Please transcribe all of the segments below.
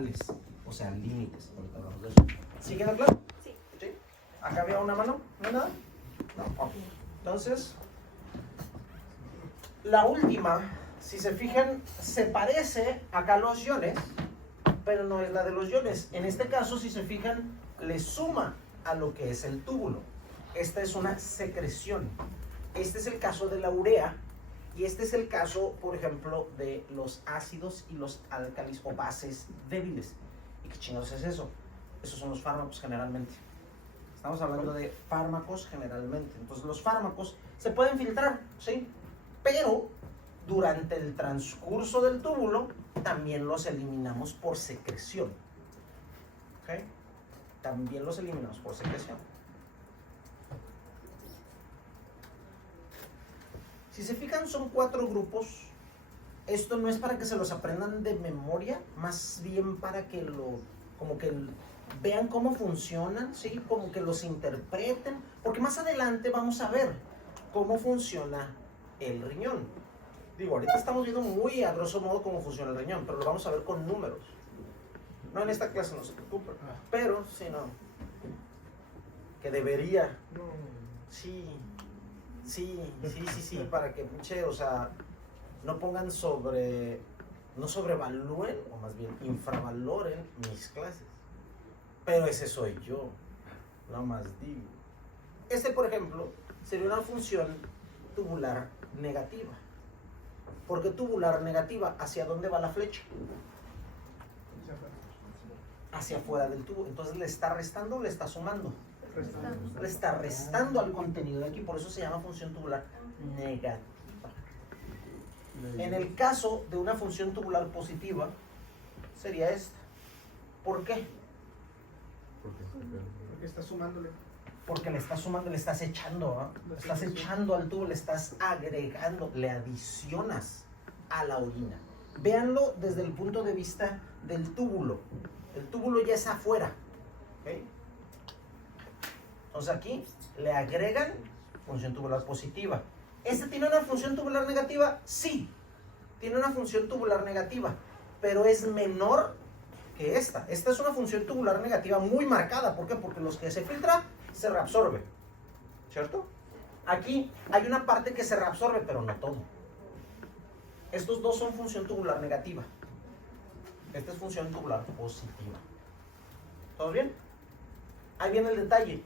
normales, o sea, límites. Ahorita hablamos de eso. ¿Sí queda claro? Sí. ¿Sí? ¿Acá había una mano? ¿No hay nada? No. Ok. Entonces, la última, si se fijan, se parece acá a los iones, pero no es la de los iones. En este caso, si se fijan, le suma a lo que es el túbulo. Esta es una secreción. Este es el caso de la urea y este es el caso, por ejemplo, de los ácidos y los álcalis o bases débiles. ¿Y qué chingados es eso? Esos son los fármacos generalmente. Estamos hablando de fármacos generalmente. Entonces los fármacos se pueden filtrar, ¿sí? Pero durante el transcurso del túbulo también los eliminamos por secreción. ¿Ok? También los eliminamos por secreción. Si se fijan, son 4 grupos. Esto no es para que se los aprendan de memoria, más bien para que como que vean cómo funcionan, ¿sí? Como que los interpreten, porque más adelante vamos a ver cómo funciona el riñón. Digo, ahorita estamos viendo muy a grosso modo cómo funciona el riñón, pero lo vamos a ver con números. No en esta clase, no se preocupen, pero sí, no. Que debería. Sí, para que, o sea, no pongan no sobrevalúen, o más bien infravaloren mis clases. Pero ese soy yo, no más digo. Este, por ejemplo, sería una función tubular negativa. ¿Por qué tubular negativa? ¿Hacia dónde va la flecha? Hacia afuera del tubo. Entonces, ¿le está restando o le está sumando? Le está restando al contenido de aquí, por eso se llama función tubular negativa. En el caso de una función tubular positiva, sería esta. ¿Por qué? Porque está sumándole. Porque le estás sumando, le estás echando, ¿no? Le estás echando al tubo, le estás agregando, le adicionas a la orina. Véanlo desde el punto de vista del túbulo. El túbulo ya es afuera, ¿ok? Entonces aquí le agregan función tubular positiva. ¿Este tiene una función tubular negativa? Sí, tiene una función tubular negativa, pero es menor que esta. Esta es una función tubular negativa muy marcada. ¿Por qué? Porque los que se filtra se reabsorbe, ¿cierto? Aquí hay una parte que se reabsorbe, pero no todo. Estos dos son función tubular negativa. Esta es función tubular positiva. ¿Todo bien? Ahí viene el detalle.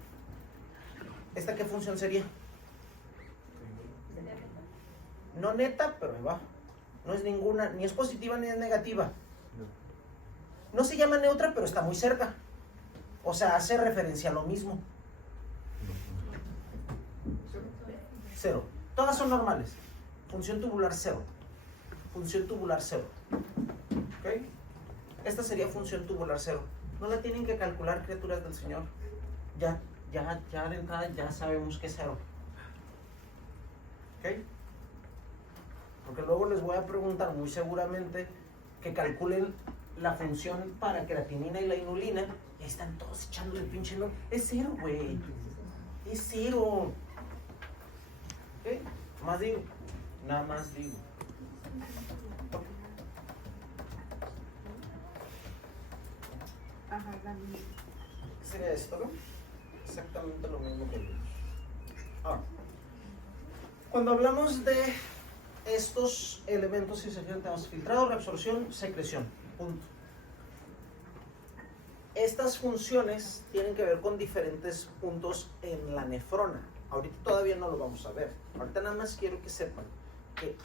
¿Esta qué función sería? No neta, pero ahí va. No es ninguna, ni es positiva ni es negativa. No se llama neutra, pero está muy cerca. O sea, hace referencia a lo mismo. Cero. Todas son normales. Función tubular cero. Función tubular cero. ¿Ok? Esta sería función tubular cero. No la tienen que calcular, criaturas del Señor. Ya de entrada ya sabemos que es cero. ¿Ok? Porque luego les voy a preguntar muy seguramente que calculen la función para creatinina y la inulina. Y están todos echándole el pinche no. Es cero, güey. Es cero. ¿Ok? Más digo. Nada más digo. Ajá, también. ¿Qué sería esto, no? Exactamente lo mismo que vimos. Ahora, cuando hablamos de estos elementos, si se fijan, tenemos filtrado, reabsorción, secreción. Punto. Estas funciones tienen que ver con diferentes puntos en la nefrona. Ahorita todavía no lo vamos a ver. Ahorita nada más quiero que sepan que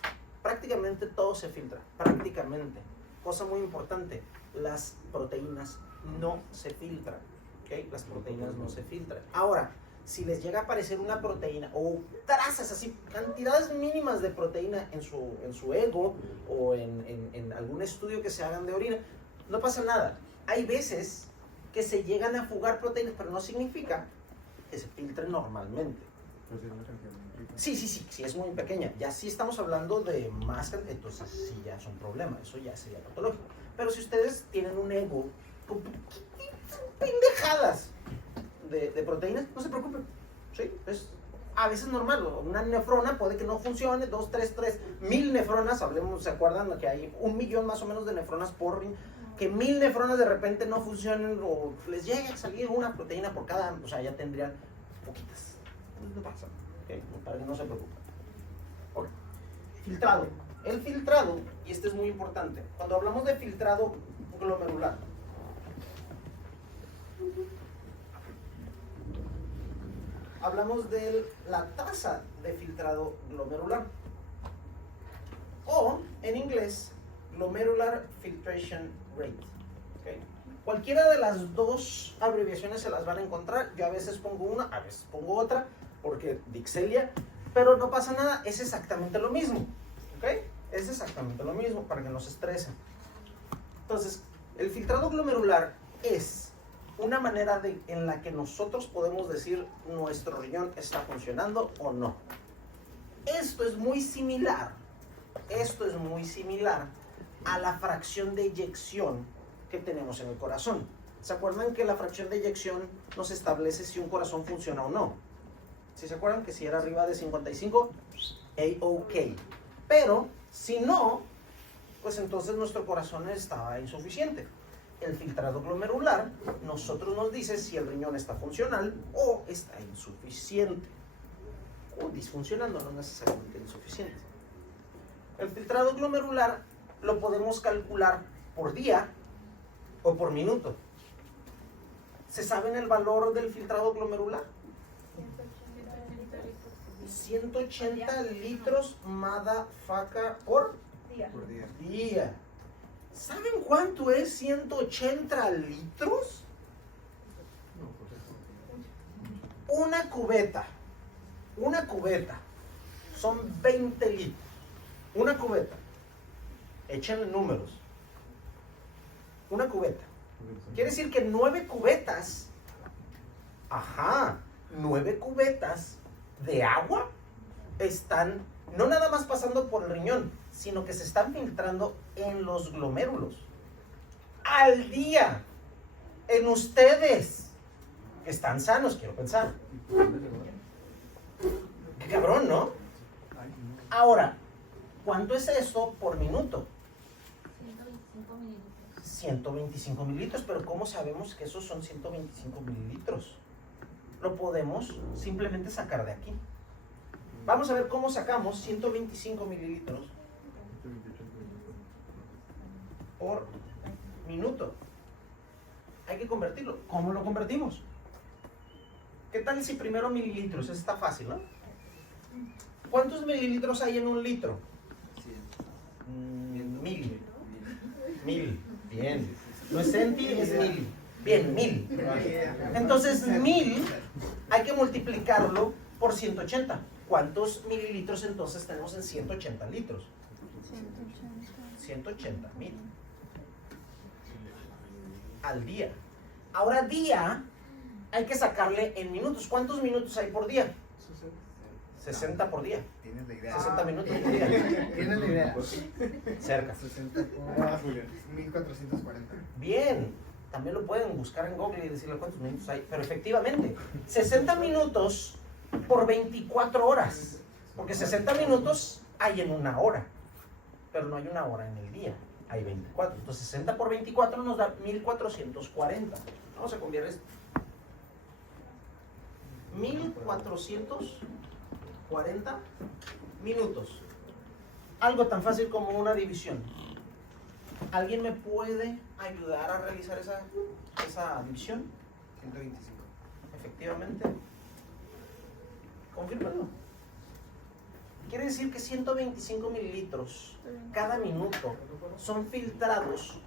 prácticamente todo se filtra. Prácticamente. Cosa muy importante, las proteínas no se filtran. ¿Okay? Las proteínas no se filtran. Ahora, si les llega a aparecer una proteína o trazas así, cantidades mínimas de proteína en su ego o en algún estudio que se hagan de orina, no pasa nada. Hay veces que se llegan a fugar proteínas, pero no significa que se filtren normalmente. Sí, es muy pequeña. Ya sí estamos hablando de más, entonces sí ya es un problema, eso ya sería patológico. Pero si ustedes tienen un ego con pendejadas de proteínas, no se preocupen, ¿sí? Es a veces normal. Una nefrona puede que no funcione, 2, 3, 1000 nefronas, hablemos, ¿se acuerdan que hay 1 millón más o menos de nefronas por que 1000 nefronas de repente no funcionen o les llegue a salir una proteína por cada, o sea, ya tendrían poquitas. No pasa, ¿okay? No se preocupen. Okay. Filtrado. El filtrado, y este es muy importante, cuando hablamos de filtrado glomerular, hablamos de la tasa de filtrado glomerular, o en inglés, glomerular filtration rate. ¿Okay? Cualquiera de las dos abreviaciones se las van a encontrar. Yo a veces pongo una, a veces pongo otra, porque Dixelia, pero no pasa nada, es exactamente lo mismo. ¿Okay? Es exactamente lo mismo, para que no se estresen. Entonces, el filtrado glomerular es una manera en la que nosotros podemos decir nuestro riñón está funcionando o no. Esto es muy similar a la fracción de eyección que tenemos en el corazón. ¿Se acuerdan que la fracción de eyección nos establece si un corazón funciona o no? ¿Sí se acuerdan que si era arriba de 55, A-OK? Pero si no, pues entonces nuestro corazón estaba insuficiente. El filtrado glomerular nosotros nos dice si el riñón está funcional o está insuficiente. O disfuncionando, no necesariamente insuficiente. El filtrado glomerular lo podemos calcular por día o por minuto. ¿Se saben el valor del filtrado glomerular? 180 litros motherfucker por día. ¿Saben cuánto es 180 litros? Una cubeta son 20 litros. Una cubeta, échenle números. Una cubeta. Quiere decir que 9 cubetas, 9 cubetas de agua están no nada más pasando por el riñón, sino que se están filtrando en los glomérulos. Al día, en ustedes, que están sanos, quiero pensar. Qué cabrón, ¿no? Ahora, ¿cuánto es esto por minuto? 125 mililitros. 125 mililitros, pero ¿cómo sabemos que esos son 125 mililitros? Lo podemos simplemente sacar de aquí. Vamos a ver cómo sacamos 125 mililitros por minuto. Hay que convertirlo. ¿Cómo lo convertimos? ¿Qué tal si primero mililitros? Eso está fácil, ¿no? ¿Cuántos mililitros hay en un litro? 1000. 1000. Bien. No es centi, es 1000. Bien, 1000. Entonces, 1000 hay que multiplicarlo por 180. ¿Cuántos mililitros entonces tenemos en 180 litros? 180,000 al día. Ahora día hay que sacarle en minutos. ¿Cuántos minutos hay por día? 60 por día. ¿Tienes la idea? 60 minutos por día. ¿Tienes la idea? Cerca. 60 por 1440. Bien. También lo pueden buscar en Google y decirle cuántos minutos hay. Pero efectivamente, 60 minutos por 24 horas. Porque 60 minutos hay en una hora. Pero no hay una hora en el día. Hay 24. Entonces 60 por 24 nos da 1440. Vamos a cambiar esto. 1440 minutos. Algo tan fácil como una división. ¿Alguien me puede ayudar a realizar esa división? 125. Efectivamente. Confírmalo. Quiere decir que 125 mililitros cada minuto son filtrados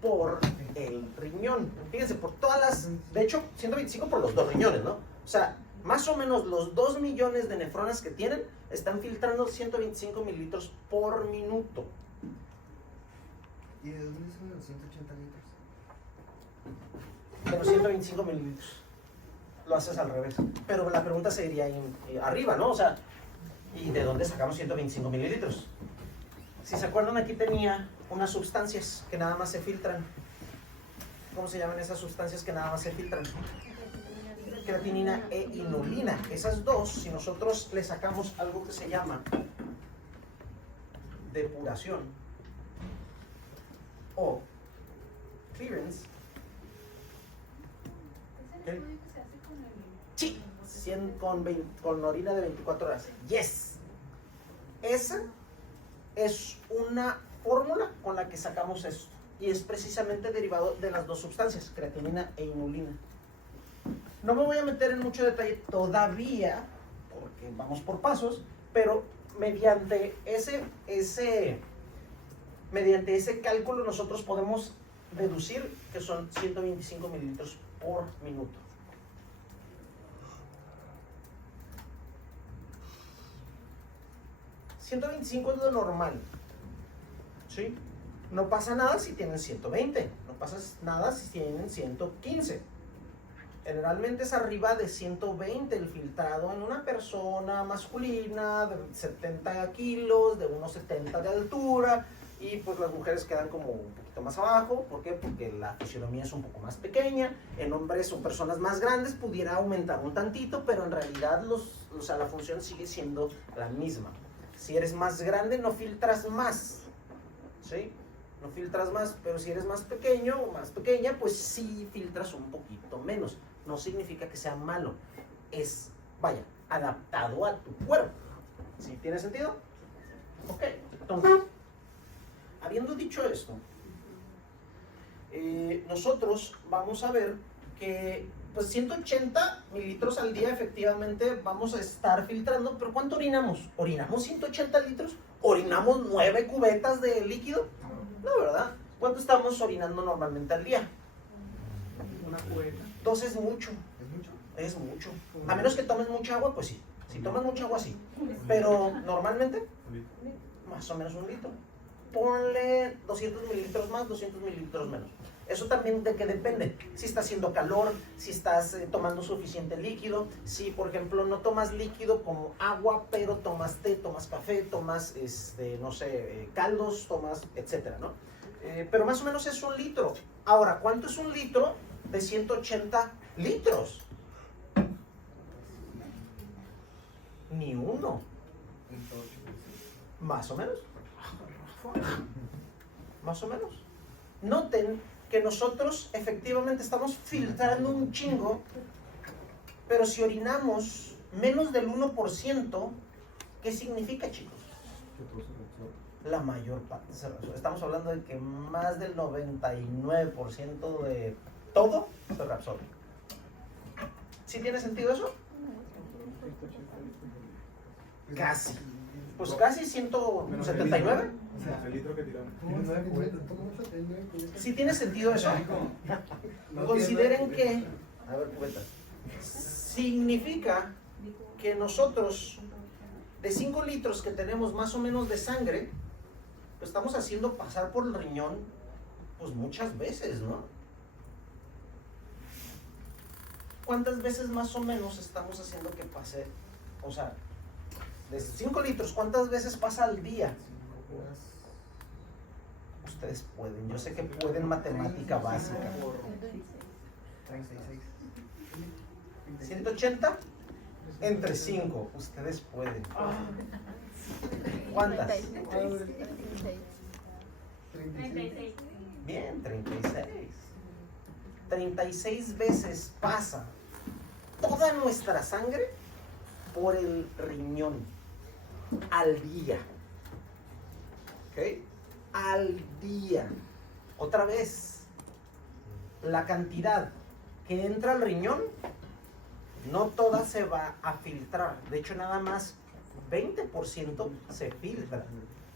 por el riñón. Fíjense, por todas las... De hecho, 125 por los dos riñones, ¿no? O sea, más o menos los 2 millones de nefronas que tienen están filtrando 125 mililitros por minuto. ¿Y de dónde son los 180 litros? Pero 125 mililitros. Lo haces al revés. Pero la pregunta sería arriba, ¿no? O sea, ¿y de dónde sacamos 125 mililitros? Si se acuerdan, aquí tenía unas sustancias que nada más se filtran. ¿Cómo se llaman esas sustancias que nada más se filtran? Creatinina e inulina. Esas dos, si nosotros le sacamos algo que se llama depuración o clearance. ¿Es el estudio que se hace con el...? Sí, 100 con orina de 24 horas. Yes. Esa es una fórmula con la que sacamos esto. Y es precisamente derivado de las dos sustancias, creatinina e inulina. No me voy a meter en mucho detalle todavía, porque vamos por pasos, pero mediante ese cálculo nosotros podemos deducir que son 125 mililitros por minuto. $125 es lo normal, ¿sí? No pasa nada si tienen 120, no pasa nada si tienen 115. Generalmente es arriba de 120 el filtrado en una persona masculina de 70 kilos, de unos 70 de altura, y pues las mujeres quedan como un poquito más abajo. ¿Por qué? Porque la fisionomía es un poco más pequeña. En hombres o personas más grandes pudiera aumentar un tantito, pero en realidad la función sigue siendo la misma. Si eres más grande no filtras más, ¿sí? No filtras más, pero si eres más pequeño o más pequeña, pues sí filtras un poquito menos. No significa que sea malo, es, vaya, adaptado a tu cuerpo. ¿Sí tiene sentido? Ok, entonces, habiendo dicho esto, nosotros vamos a ver que pues 180 mililitros al día efectivamente vamos a estar filtrando, pero ¿cuánto orinamos? ¿Orinamos 180 litros? ¿Orinamos 9 cubetas de líquido? No, ¿verdad? ¿Cuánto estamos orinando normalmente al día? Una cubeta. 2 es mucho. ¿Es mucho? Es mucho. A menos que tomes mucha agua, pues sí. Si tomas mucha agua, sí. Pero normalmente, más o menos 1 litro. Ponle 200 mililitros más, 200 mililitros menos. Eso también de qué depende. Si está haciendo calor, si estás tomando suficiente líquido, si por ejemplo no tomas líquido como agua, pero tomas té, tomas café, tomas, no sé, caldos, tomas, etcétera, ¿no? Pero más o menos es 1 litro. Ahora, ¿cuánto es 1 litro de 180 litros? Ni uno. Más o menos. Más o menos. Noten que nosotros efectivamente estamos filtrando un chingo, pero si orinamos menos del 1%, ¿qué significa, chicos? La mayor parte se resuelve. Estamos hablando de que más del 99% de todo se reabsorbe. ¿Sí tiene sentido eso? Casi. Pues casi 179. O sea, el litro que tiramos. ¿Sí tiene sentido eso? Consideren que, a ver, cubeta, significa que nosotros, de 5 litros que tenemos más o menos de sangre, lo estamos haciendo pasar por el riñón, pues muchas veces, ¿no? ¿Cuántas veces más o menos estamos haciendo que pase? O sea, de 5 litros, ¿cuántas veces pasa al día? Ustedes pueden, yo sé que pueden matemática básica. 36. 180 entre 5, ustedes pueden. ¿Cuántas? 36. Bien, 36. 36 veces pasa toda nuestra sangre por el riñón al día. ¿Ok? Al día. Otra vez, la cantidad que entra al riñón, no toda se va a filtrar. De hecho, nada más 20% se filtra.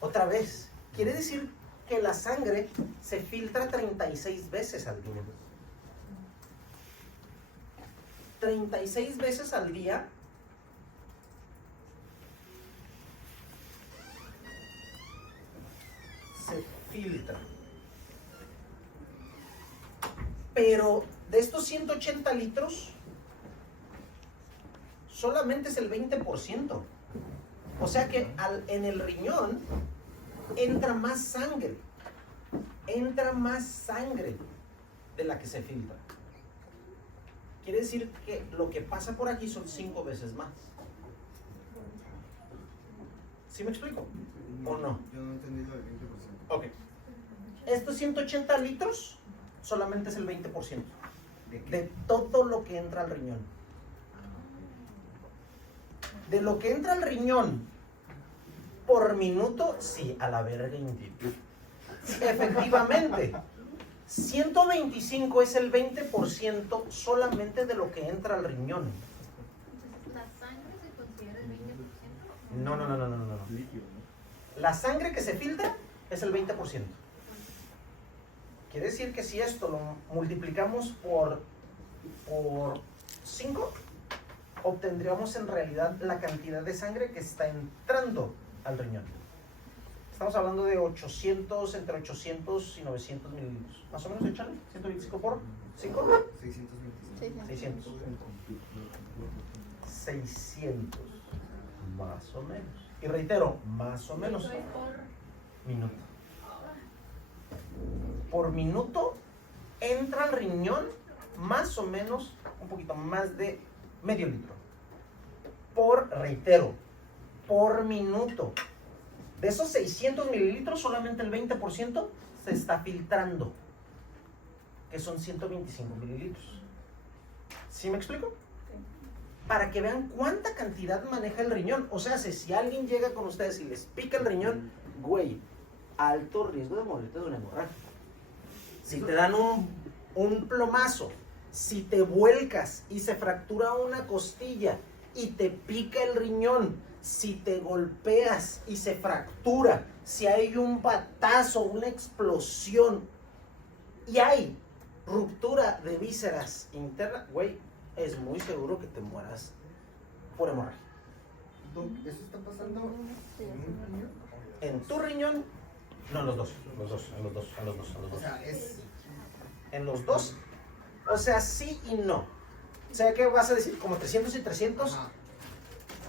Otra vez, quiere decir que la sangre se filtra 36 veces al día. 36 veces al día. Se filtra. Pero de estos 180 litros, solamente es el 20%. O sea que en el riñón entra más sangre. Entra más sangre de la que se filtra. Quiere decir que lo que pasa por aquí son 5 veces más. ¿Sí me explico? ¿O no? Yo no entendí lo del 20%. Ok. Estos 180 litros solamente es el 20% ¿De qué? de todo lo que entra al riñón. De lo que entra al riñón por minuto, sí, a la verga indeed. Efectivamente, 125 es el 20% solamente de lo que entra al riñón. Entonces, ¿la sangre se considera el 20%? No. Líquido, ¿no? La sangre que se filtra es el 20%. Quiere decir que si esto lo multiplicamos por 5, obtendríamos en realidad la cantidad de sangre que está entrando al riñón. Estamos hablando de 800, entre 800 y 900 mililitros. Más o menos, échale, 125 por 5. 625. 600. 600. Más o menos. Y reitero, más o menos. Eso es por... Minuto. Por minuto entra al riñón más o menos un poquito más de medio litro. Reitero, por minuto. De esos 600 mililitros, solamente el 20% se está filtrando, que son 125 mililitros. ¿Sí me explico? Para que vean cuánta cantidad maneja el riñón. O sea, si alguien llega con ustedes y les pica el riñón, güey, alto riesgo de morirte de una hemorragia. Si te dan un plomazo, si te vuelcas y se fractura una costilla y te pica el riñón, si te golpeas y se fractura, si hay un batazo, una explosión y hay ruptura de vísceras internas, güey, es muy seguro que te mueras por hemorragia. Doc, ¿eso está pasando en un riñón? En tu riñón, no, en los dos. O sea, es... En los dos, o sea, sí y no. O sea, ¿qué vas a decir? ¿Como 300 y 300? Ajá.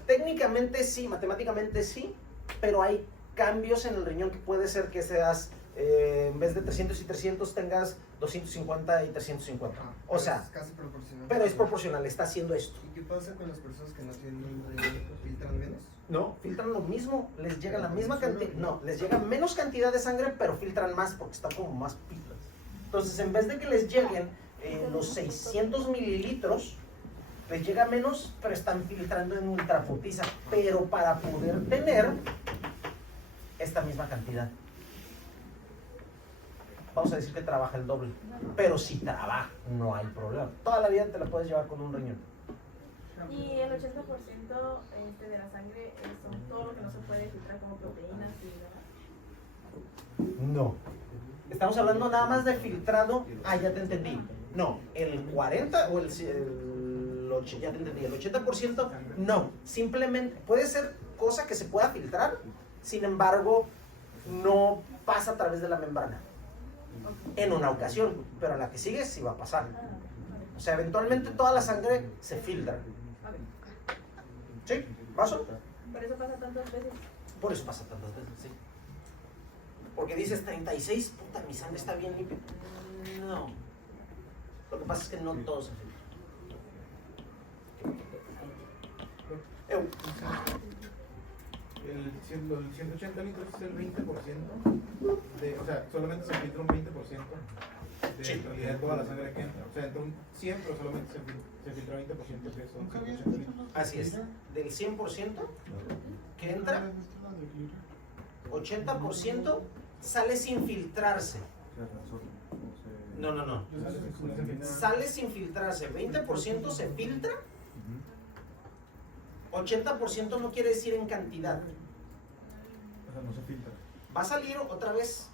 Técnicamente sí, matemáticamente sí, pero hay cambios en el riñón que puede ser que seas, en vez de 300 y 300 tengas 250 y 350. Ajá, O sea, es casi proporcional. pero es proporcional, está haciendo esto. ¿Y qué pasa con las personas que no tienen un riñón? ¿Filtran menos? No, filtran lo mismo, les llega la misma cantidad, no, les llega menos cantidad de sangre, pero filtran más porque están como más pilas. Entonces, en vez de que les lleguen los 600 mililitros, les llega menos, pero están filtrando en ultraputiza, pero para poder tener esta misma cantidad. Vamos a decir que trabaja el doble, pero si trabaja, no hay problema. Toda la vida te la puedes llevar con un riñón. Y el 80% de la sangre son todo lo que no se puede filtrar como proteínas y demás. No. Estamos hablando nada más de filtrado. Ah, ya te entendí. No, el 40 o ya te entendí, el 80% no. Simplemente puede ser cosa que se pueda filtrar, sin embargo, no pasa a través de la membrana. En una ocasión, pero en la que sigue sí va a pasar. O sea, eventualmente toda la sangre se filtra. ¿Sí? ¿Paso? Por eso pasa tantas veces. Por eso pasa tantas veces, sí. Porque dices 36, puta, mi sangre está bien limpia. No. Lo que pasa es que no todo se filtra. El 180 litros es el 20% de, o sea, solamente se filtra un 20% de Sí. en realidad de toda la sangre que entra. O sea, entra un 100, pero solamente se filtra 20% que son 180 litros. Así es. Del 100% que entra, 80% sale sin filtrarse. No. Sale sin filtrarse. 20% se filtra. 80% no quiere decir en cantidad. O sea, no se filtra. Va a salir otra vez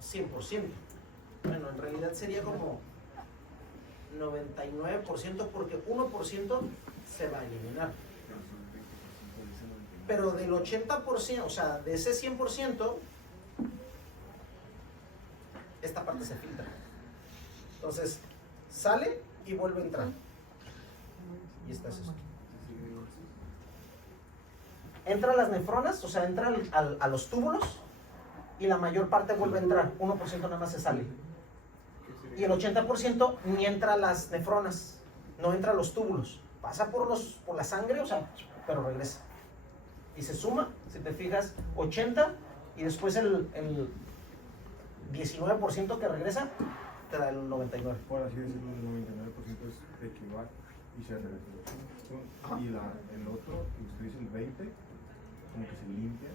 100%. Bueno, en realidad sería como 99% porque 1% se va a eliminar. Pero del 80%, o sea, de ese 100%, esta parte se filtra. Entonces, sale y vuelve a entrar. Y esta es esto. Entra a las nefronas, o sea, entra a los túbulos y la mayor parte vuelve a entrar. 1% nada más se sale. Y el 80% ni entra a las nefronas, no entra a los túbulos. Pasa por la sangre, o sea, pero regresa. Y se suma, si te fijas, 80 y después el 19% que regresa te da el 99. Por así decirlo, el 99% es equivale y se regresa. Y el otro, que usted dice el 20, como que se limpia.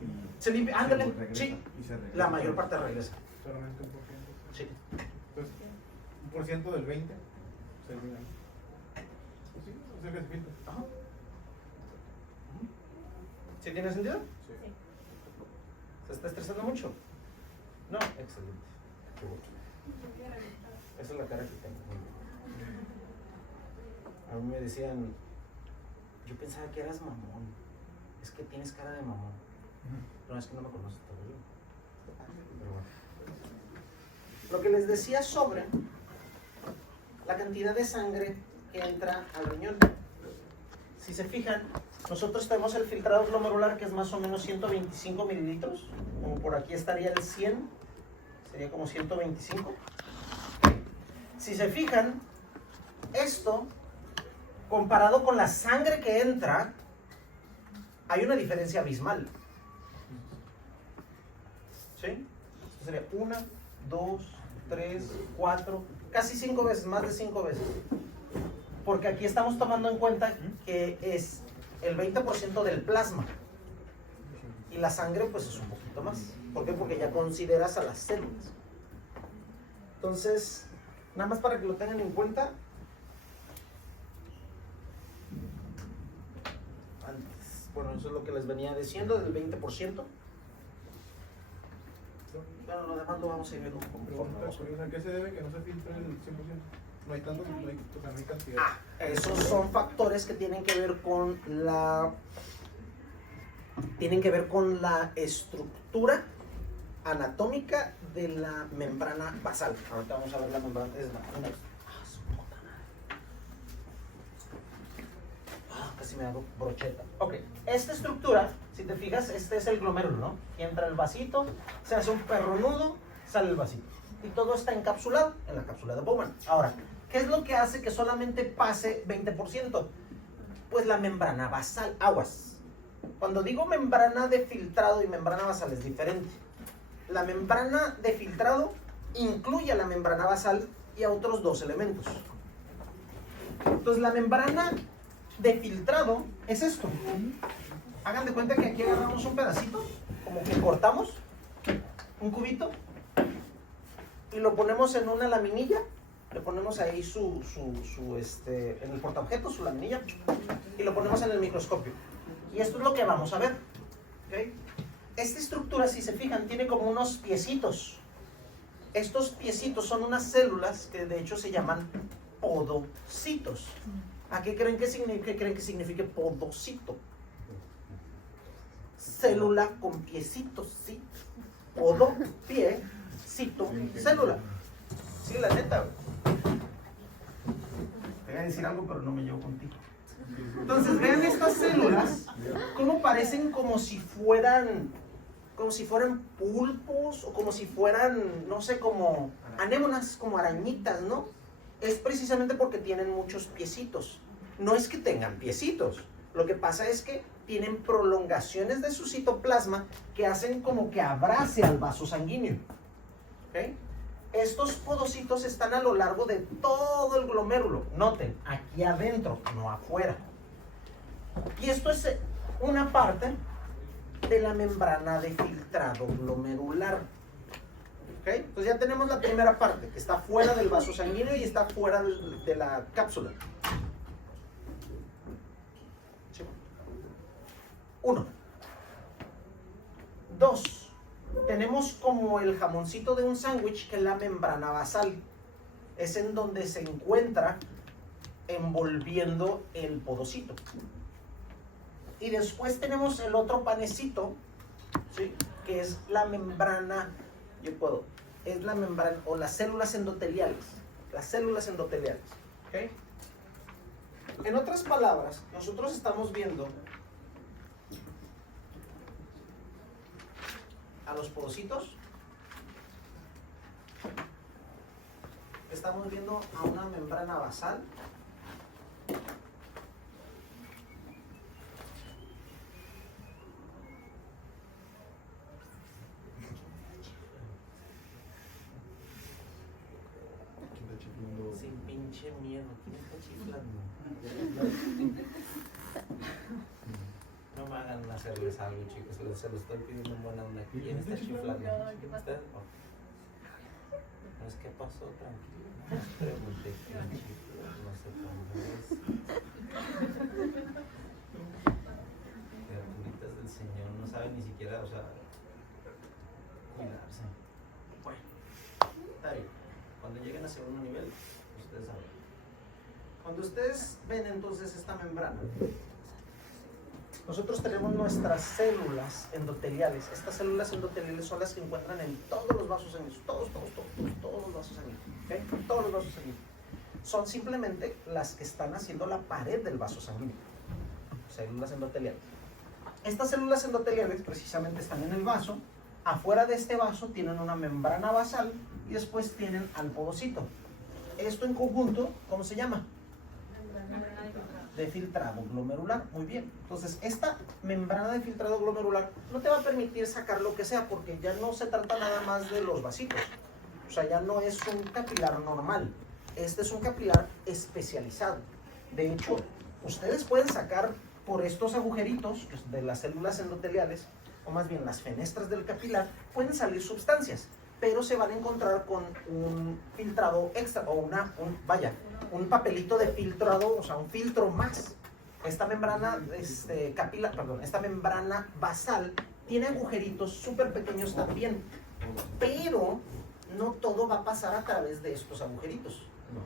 Y Se limpia, ándale, regresa, sí. y se regresa. La mayor parte regresa. Solamente 1%. Sí. Entonces, 1% del 20 se elimina. Pues sí, o sea que se filtra. Ajá. ¿Sí tiene sentido? Sí. ¿Se está estresando mucho? No, excelente. Qué bueno. Esa es la cara que tengo. A mí me decían, yo pensaba que eras mamón. Es que tienes cara de mamón. No, es que no me conoces todavía. Pero bueno. Lo que les decía sobre la cantidad de sangre que entra al riñón. Si se fijan, nosotros tenemos el filtrado glomerular que es más o menos 125 mililitros. Como por aquí estaría el 100, sería como 125. Si se fijan, esto, comparado con la sangre que entra, hay una diferencia abismal. ¿Sí? Esto sería 1, 2, 3, 4, casi 5 veces, más de 5 veces. Porque aquí estamos tomando en cuenta que es el 20% del plasma. Y la sangre pues es un poquito más. ¿Por qué? Porque ya consideras a las células. Entonces, nada más para que lo tengan en cuenta. Bueno, eso es lo que les venía diciendo del 20%. Bueno, lo demás lo vamos a ir viendo conforme vamos. ¿A qué se debe que no se filtre el 100%? No hay tanto, no hay cantidad. Esos son factores que tienen que ver con la estructura anatómica de la membrana basal. Ahorita vamos a ver la membrana. Casi me hago brocheta. Ok, esta estructura, si te fijas, este es el glomérulo, ¿no? Aquí entra el vasito, se hace un perronudo, sale el vasito. Y todo está encapsulado en la cápsula de Bowman. Ahora, ¿qué es lo que hace que solamente pase 20%? Pues la membrana basal, aguas. Cuando digo membrana de filtrado y membrana basal es diferente. La membrana de filtrado incluye a la membrana basal y a otros dos elementos. Entonces la membrana de filtrado es esto. Hagan de cuenta que aquí agarramos un pedacito, como que cortamos un cubito y lo ponemos en una laminilla. Le ponemos ahí en el portaobjetos, su laminilla, y lo ponemos en el microscopio. Y esto es lo que vamos a ver. ¿Okay? Esta estructura, si se fijan, tiene como unos piecitos. Estos piecitos son unas células que de hecho se llaman podocitos. ¿A qué creen que signifique podocito? Célula con piecitos, ¿sí? Podo, pie, cito, célula. Sí, la neta. Te voy a decir algo, pero no me llevo contigo. Entonces, vean estas células, cómo parecen como si fueran pulpos o como si fueran, no sé, como anémonas, como arañitas, ¿no? Es precisamente porque tienen muchos piecitos. No es que tengan piecitos. Lo que pasa es que tienen prolongaciones de su citoplasma que hacen como que abrace al vaso sanguíneo. ¿Okay? Estos podocitos están a lo largo de todo el glomérulo. Noten, aquí adentro, no afuera. Y esto es una parte de la membrana de filtrado glomerular. ¿Okay? Entonces ya tenemos la primera parte, que está fuera del vaso sanguíneo y está fuera de la cápsula. Sí. 1. 2. Tenemos como el jamoncito de un sándwich, que es la membrana basal. Es en donde se encuentra envolviendo el podocito. Y después tenemos el otro panecito, ¿sí? Que es la membrana, es la membrana o las células endoteliales. Las células endoteliales. ¿Okay? En otras palabras, nosotros estamos viendo a los podocitos. Estamos viendo a una membrana basal. pinche miedo, ¿quién está chiflando? No me hagan hacerles algo, chicos, se lo estoy pidiendo en buena onda. ¿Quién está chiflando? ¿Qué pasó? ¿Usted? Oh. No es que pasó, tranquilo. No pregunté quién chifló, no sé cómo es. Criaturitas del Señor, no saben ni siquiera, o sea, cuidarse. Bueno, está bien. Cuando lleguen a segundo nivel, ustedes saben. Cuando ustedes ven entonces esta membrana, nosotros tenemos nuestras células endoteliales. Estas células endoteliales son las que encuentran en todos los vasos sanguíneos. Todos los vasos sanguíneos. ¿Okay? Todos los vasos sanguíneos. Son simplemente las que están haciendo la pared del vaso sanguíneo. Células endoteliales. Estas células endoteliales precisamente están en el vaso. Afuera de este vaso tienen una membrana basal y después tienen al podocito. Esto en conjunto, ¿cómo se llama? De filtrado glomerular. Muy bien. Entonces, esta membrana de filtrado glomerular no te va a permitir sacar lo que sea, porque ya no se trata nada más de los vasitos. O sea, ya no es un capilar normal. Este es un capilar especializado. De hecho, ustedes pueden sacar por estos agujeritos de las células endoteliales, o más bien las fenestras del capilar, pueden salir sustancias, pero se van a encontrar con un filtrado extra, o un papelito de filtrado, o sea, un filtro más. Esta membrana esta membrana basal tiene agujeritos súper pequeños también, pero no todo va a pasar a través de estos agujeritos. No.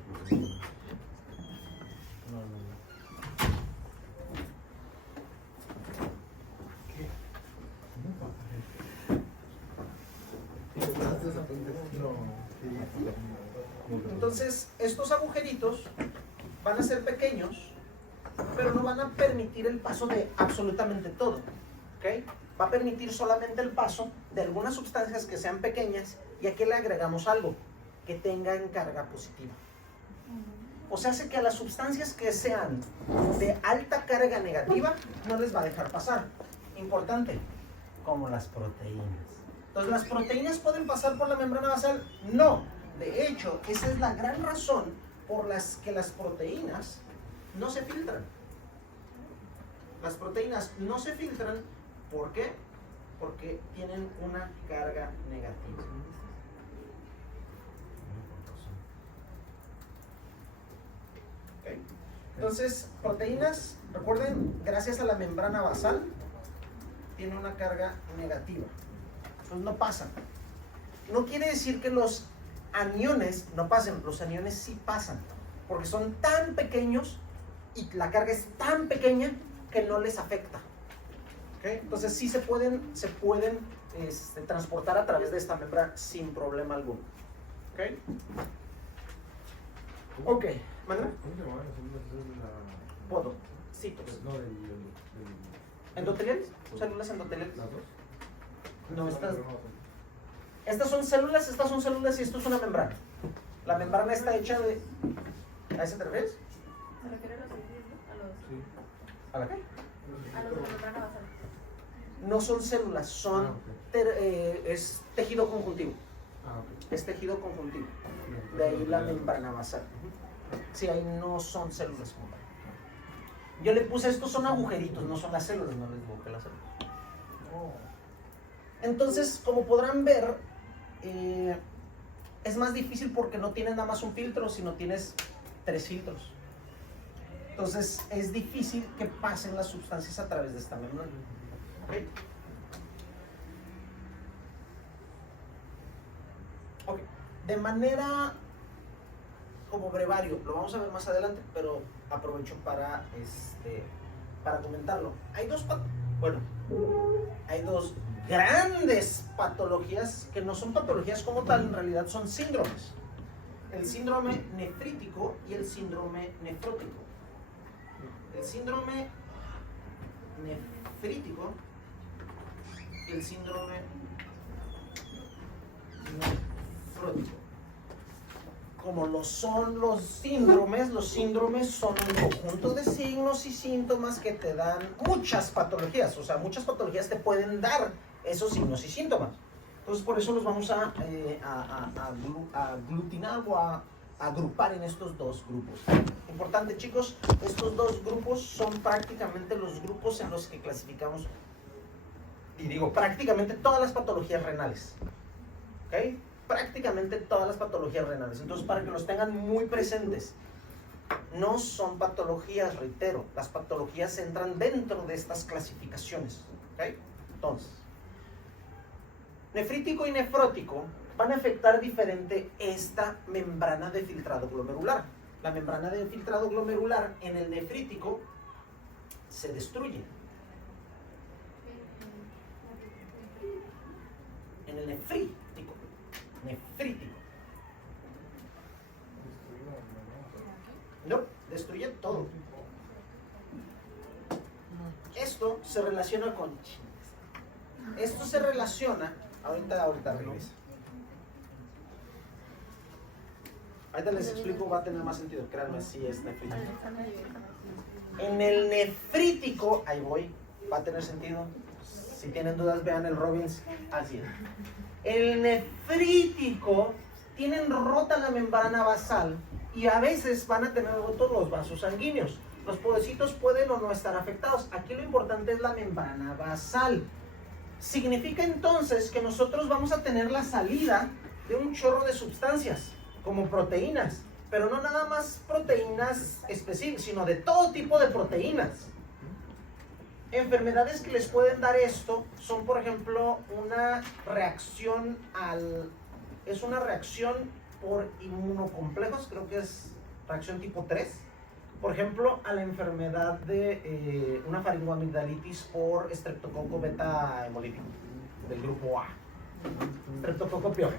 Entonces, estos agujeritos van a ser pequeños, pero no van a permitir el paso de absolutamente todo. ¿Okay? Va a permitir solamente el paso de algunas sustancias que sean pequeñas, y aquí le agregamos algo, que tengan carga positiva. O sea, hace que a las sustancias que sean de alta carga negativa no les va a dejar pasar. Importante, como las proteínas. Entonces, ¿las proteínas pueden pasar por la membrana basal? No. De hecho, esa es la gran razón por las que las proteínas no se filtran. Las proteínas no se filtran, ¿por qué? Porque tienen una carga negativa. Okay. Entonces, proteínas, recuerden, gracias a la membrana basal, tiene una carga negativa. Entonces no pasan. No quiere decir que los aniones no pasen, los aniones sí pasan, porque son tan pequeños y la carga es tan pequeña que no les afecta. ¿Okay? Entonces sí se pueden transportar a través de esta membrana sin problema alguno. ¿Ok? Ok, ¿Manuel? ¿Cómo se llamaban las células de la...? Podocitos. No, ¿Endoteliales? ¿Células endoteliales? ¿Las dos? No, estas son células y esto es una membrana. La membrana está hecha de... ¿A ese te refieres? Se refiere a los edificios, ¿no? Sí. ¿A la qué? A los de la membrana basal. No son células, son es tejido conjuntivo. Ok. Es tejido conjuntivo. De ahí la membrana basal. Sí, ahí no son células como tal. Yo le puse, estos son agujeritos, no son las células, no les dibujé las células. Entonces, como podrán ver, es más difícil porque no tienes nada más un filtro, sino tienes 3 filtros. Entonces, es difícil que pasen las sustancias a través de esta membrana. ¿Okay? Ok. De manera como brevario, lo vamos a ver más adelante, pero aprovecho para comentarlo. Hay dos grandes patologías que no son patologías como tal, en realidad son síndromes. El síndrome nefrítico y el síndrome nefrótico. El síndrome nefrítico y el síndrome nefrótico. Como lo son los síndromes son un conjunto de signos y síntomas que te dan muchas patologías. O sea, muchas patologías te pueden dar esos signos y síntomas. Entonces, por eso los vamos a aglutinar o a agrupar en estos dos grupos. Importante, chicos, estos dos grupos son prácticamente los grupos en los que clasificamos, y digo, prácticamente todas las patologías renales. ¿Ok? Prácticamente todas las patologías renales. Entonces, para que los tengan muy presentes, no son patologías, reitero, las patologías entran dentro de estas clasificaciones. ¿Ok? Entonces, nefrítico y nefrótico van a afectar diferente esta membrana de filtrado glomerular. La membrana de filtrado glomerular en el nefrítico se destruye. En el nefrítico. No, destruye todo. Esto se relaciona con... Esto se relaciona... Ahorita regreso. Ahorita les explico, va a tener más sentido, créanme, si es nefrítico. En el nefrítico, ahí voy, va a tener sentido. Si tienen dudas, vean el Robbins, así es. El nefrítico, tienen rota la membrana basal y a veces van a tener rotos los vasos sanguíneos. Los poecitos pueden o no estar afectados. Aquí lo importante es la membrana basal. Significa entonces que nosotros vamos a tener la salida de un chorro de sustancias, como proteínas, pero no nada más proteínas específicas, sino de todo tipo de proteínas. Enfermedades que les pueden dar esto son, por ejemplo, una reacción por inmunocomplejos, creo que es reacción tipo 3. Por ejemplo, a la enfermedad de una faringoamigdalitis por estreptococo beta hemolítico, del grupo A, estreptococo pyogen.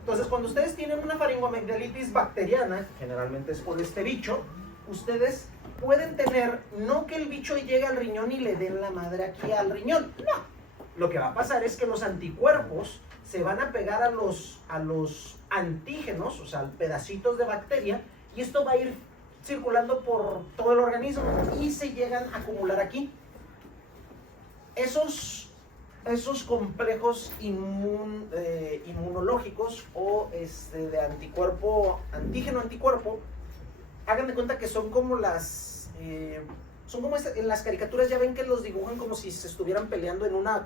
Entonces, cuando ustedes tienen una faringoamigdalitis bacteriana, generalmente es por este bicho, ustedes pueden tener, no que el bicho llegue al riñón y le den la madre aquí al riñón, no. Lo que va a pasar es que los anticuerpos se van a pegar a los antígenos, o sea, pedacitos de bacteria, y esto va a ir circulando por todo el organismo y se llegan a acumular aquí. Esos complejos inmunológicos o de antígeno-anticuerpo, hagan de cuenta que son como en las caricaturas ya ven que los dibujan como si se estuvieran peleando en una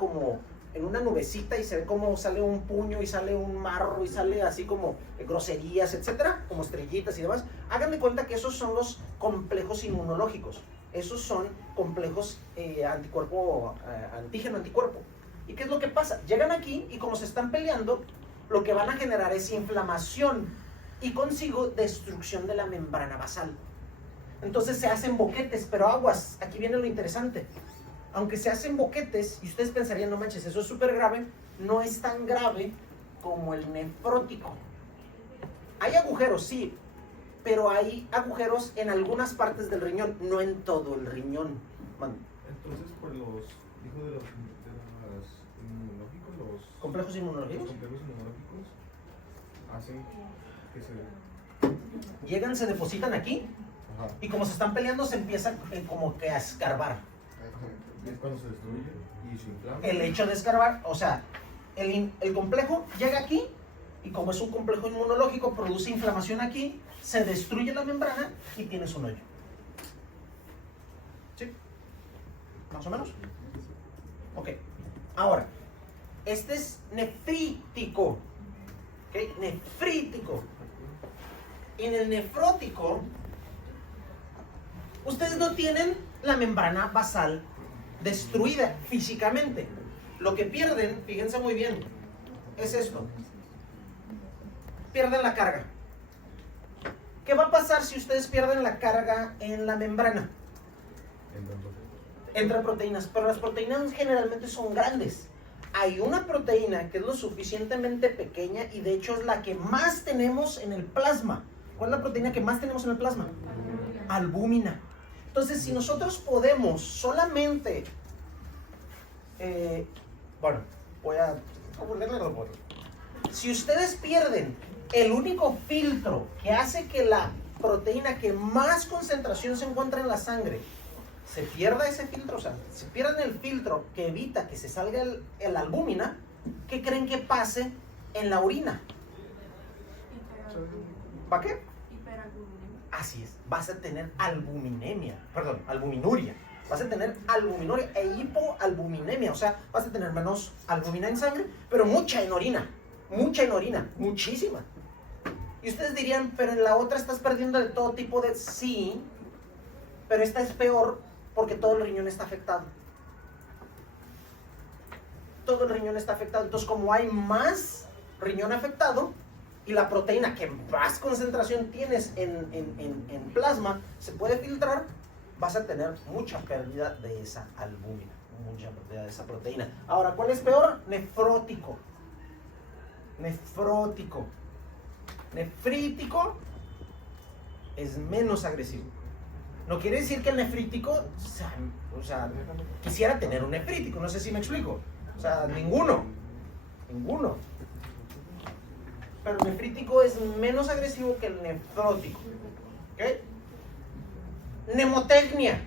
nubecita y se ve como sale un puño y sale un marro y sale así como groserías, etcétera, como estrellitas y demás. Hagan de cuenta que esos son los complejos inmunológicos. Esos son complejos antígeno-anticuerpo. ¿Y qué es lo que pasa? Llegan aquí y como se están peleando, lo que van a generar es inflamación y consigo destrucción de la membrana basal. Entonces se hacen boquetes, pero aguas, aquí viene lo interesante. Aunque se hacen boquetes, y ustedes pensarían, no manches, eso es súper grave, no es tan grave como el nefrótico. Hay agujeros, sí, pero hay agujeros en algunas partes del riñón, no en todo el riñón. Entonces, por los inmunológicos, los complejos inmunológicos hacen que se... Llegan, se depositan aquí, Ajá. y como se están peleando, se empiezan como que a escarbar. Es cuando se destruye y se inflama. El hecho de escarbar, o sea, el complejo llega aquí y como es un complejo inmunológico, produce inflamación aquí, se destruye la membrana y tienes un hoyo. ¿Sí? ¿Más o menos? Ok. Ahora, este es nefrítico. ¿Ok? Nefrítico. En el nefrótico, ustedes no tienen la membrana basal destruida físicamente. Lo que pierden, fíjense muy bien, es esto. Pierden la carga. ¿Qué va a pasar si ustedes pierden la carga en la membrana? Entran proteínas, pero las proteínas generalmente son grandes. Hay una proteína que es lo suficientemente pequeña y de hecho es la que más tenemos en el plasma. ¿Cuál es la proteína que más tenemos en el plasma? Albúmina. Entonces, si nosotros podemos solamente, voy a ponerle los bonos. Si ustedes pierden el único filtro que hace que la proteína que más concentración se encuentra en la sangre se pierda ese filtro, o sea, si pierden el filtro que evita que se salga el albúmina, ¿qué creen que pase en la orina? ¿para qué? Hiperalbuminemia. Así es, vas a tener albuminuria. Vas a tener albuminuria e hipoalbuminemia, o sea, vas a tener menos albumina en sangre, pero mucha en orina, muchísima. Y ustedes dirían, pero en la otra estás perdiendo de todo tipo de... Sí, pero esta es peor porque todo el riñón está afectado. Todo el riñón está afectado, entonces como hay más riñón afectado y la proteína que más concentración tienes en plasma se puede filtrar, vas a tener mucha pérdida de esa albúmina, mucha pérdida de esa proteína. Ahora, ¿cuál es peor? Nefrótico. Nefrítico es menos agresivo. No quiere decir que el nefrítico, o sea, quisiera tener un nefrítico, no sé si me explico. O sea, ninguno. Pero el nefrítico es menos agresivo que el nefrótico. ¿Ok? Nemotecnia.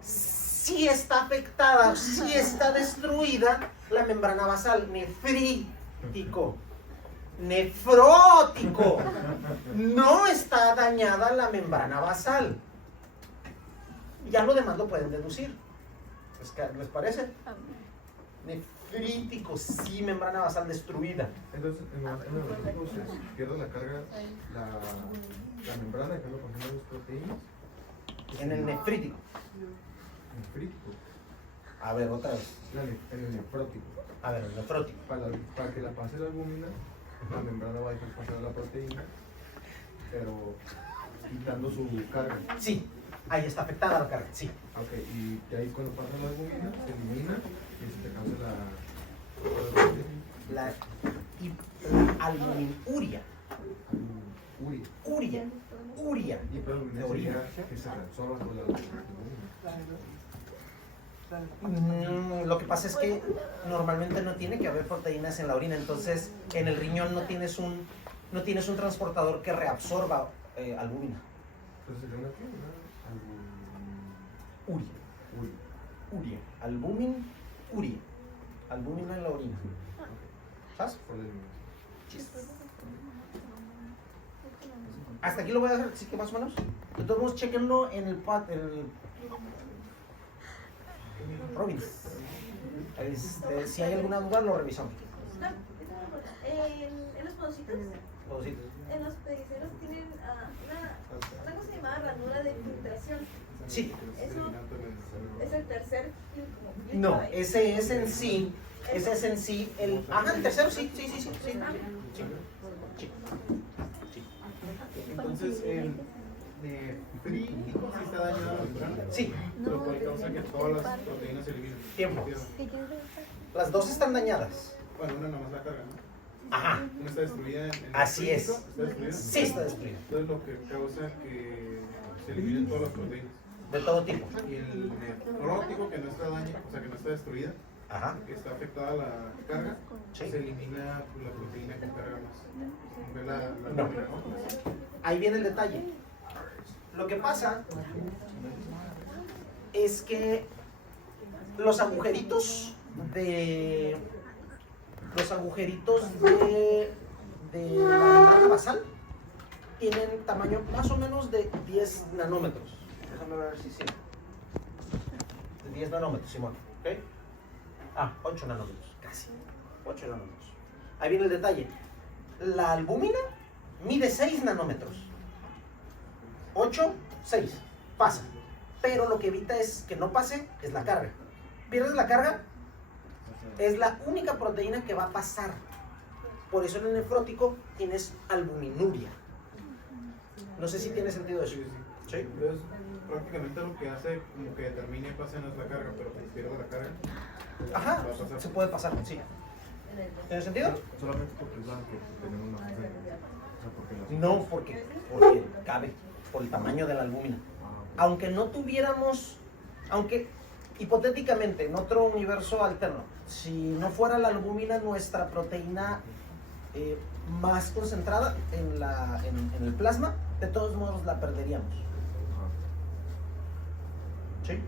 Sí está afectada, sí está destruida la membrana basal. Nefrítico. Nefrótico. No está dañada la membrana basal. Ya lo demás lo pueden deducir. ¿Les parece? Nefrítico, sí, membrana basal destruida. Entonces, en el nefrítico se pierde la carga, la membrana que lo contiene las proteínas. En el nefrítico. Nefrítico. A ver, otra vez. En el nefrótico. A ver, el nefrótico. Para que la pase la albúmina, la membrana va a dejar pasar la proteína, pero quitando su carga. Sí, ahí está afectada la carga, sí. Ok, y de ahí cuando pasa la albúmina, se elimina y se te causa La albuminuria. Uria. Y De orina. que se reabsorba con la albúmina. Lo que pasa es que normalmente no tiene que haber proteínas en la orina, entonces en el riñón no tienes un transportador que reabsorba albúmina. Entonces sería una Uria. Uria. Albúmina en la orina. ¿Sabes? Hasta aquí lo voy a dejar, así que más o menos. De todos modos, chequenlo en el Robin. Si hay alguna duda, lo revisamos. En los podocitos, en los pedicelos tienen una cosa llamada ranura de filtración. Sí. Eso es el tercer filtro. No, ese es en sí el... Ajá, el tercero, sí. Entonces, el nefrítico sí está dañado la membrana. Sí. Lo cual causa que todas las proteínas se eliminen. Tiempo. Las dos están dañadas. Bueno, una nomás la carga, ¿no? Ajá. Una está destruida en el Así es. nefrítico, ¿está destruida? Sí, está destruida. Entonces, lo que causa que se eliminen todas las proteínas. De todo tipo. Y el nefrótico, que no está dañada, o sea, que no está destruida, Ajá. que está afectada la carga, Sí. se elimina la proteína con carga más. Ve la No. nómina, ¿no? Ahí viene el detalle. Lo que pasa es que los agujeritos de la membrana basal tienen tamaño más o menos de 10 nanómetros. Déjame ver si sí. De 10 nanómetros, Simón. ¿Ok? 8 nanómetros, casi. 8 nanómetros. Ahí viene el detalle. La albúmina mide 6 nanómetros. 8, 6. Pasa. Pero lo que evita es que no pase es la carga. Pierdes la carga, es la única proteína que va a pasar. Por eso en el nefrótico tienes albuminuria. No sé si tiene sentido eso. ¿Sí? Entonces, prácticamente lo que hace como que determina y pasa no es la carga, pero si pierde la carga, Ajá, va a pasar. se puede pasar, sí. ¿Tiene sentido? Solamente porque es blanco tenemos una mujer. O sea, porque No, porque cabe, por el tamaño de la albúmina. Aunque no tuviéramos, aunque hipotéticamente en otro universo alterno, si no fuera la albúmina nuestra proteína más concentrada en el plasma, de todos modos la perderíamos. ¿Sí?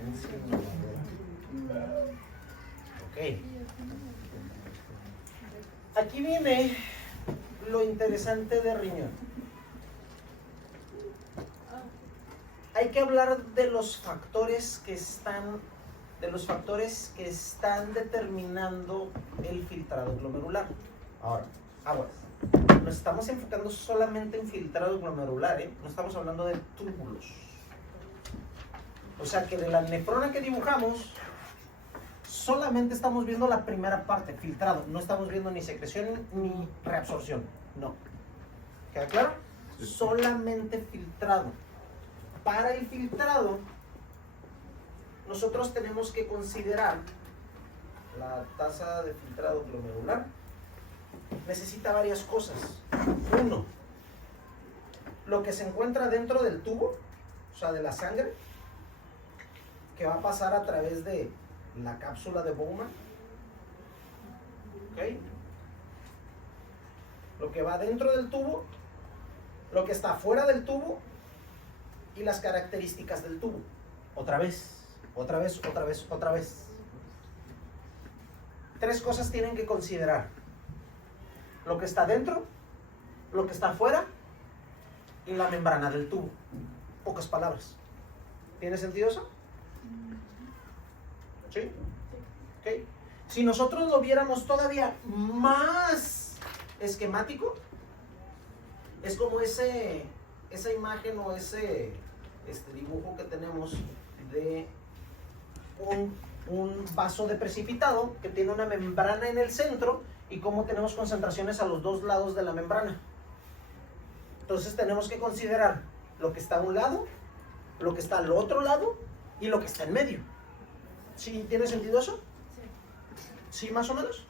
presencia innovadora. Ok. Aquí viene lo interesante de riñón. Hay que hablar de los factores que están determinando el filtrado glomerular. Ahora, aguas. Nos estamos enfocando solamente en filtrado glomerular, ¿eh? No estamos hablando de túbulos. O sea que de la nefrona que dibujamos, solamente estamos viendo la primera parte, filtrado. No estamos viendo ni secreción ni reabsorción. No. ¿Queda claro? Solamente filtrado. Para el filtrado, nosotros tenemos que considerar la tasa de filtrado glomerular. Necesita varias cosas. Uno, lo que se encuentra dentro del tubo, o sea, de la sangre, que va a pasar a través de la cápsula de Bowman. ¿Ok? Lo que va dentro del tubo, lo que está fuera del tubo y las características del tubo. Otra vez. Tres cosas tienen que considerar: lo que está dentro, lo que está afuera y la membrana del tubo. Pocas palabras. ¿Tiene sentido eso? ¿Sí? ¿Ok? Si nosotros lo viéramos todavía más esquemático, es como esa imagen o ese dibujo que tenemos de un vaso de precipitado que tiene una membrana en el centro y cómo tenemos concentraciones a los dos lados de la membrana. Entonces tenemos que considerar lo que está a un lado, lo que está al otro lado y lo que está en medio. ¿Sí tiene sentido eso? ¿Sí, más o menos?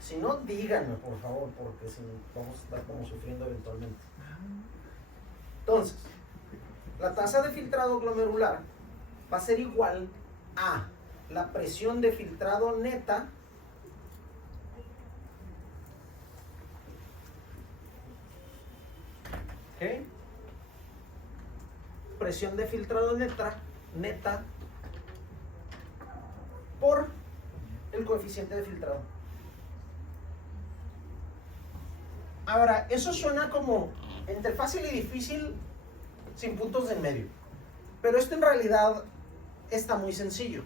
Si no, díganme, por favor, porque si no, vamos a estar como sufriendo eventualmente. Entonces, la tasa de filtrado glomerular va a ser igual a la presión de filtrado neta ¿ok? Presión de filtrado neta por el coeficiente de filtrado. Ahora, eso suena como entre fácil y difícil sin puntos de en medio. Pero esto en realidad está muy sencillo.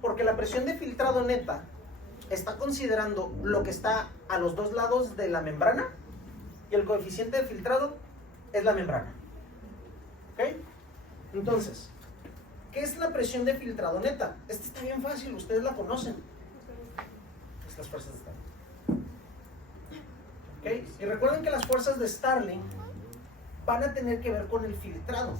Porque la presión de filtrado neta está considerando lo que está a los dos lados de la membrana y el coeficiente de filtrado es la membrana. ¿Ok? Entonces, ¿qué es la presión de filtrado neta? Esta está bien fácil, ustedes la conocen. Es las fuerzas de Starling. ¿Ok? Y recuerden que las fuerzas de Starling van a tener que ver con el filtrado.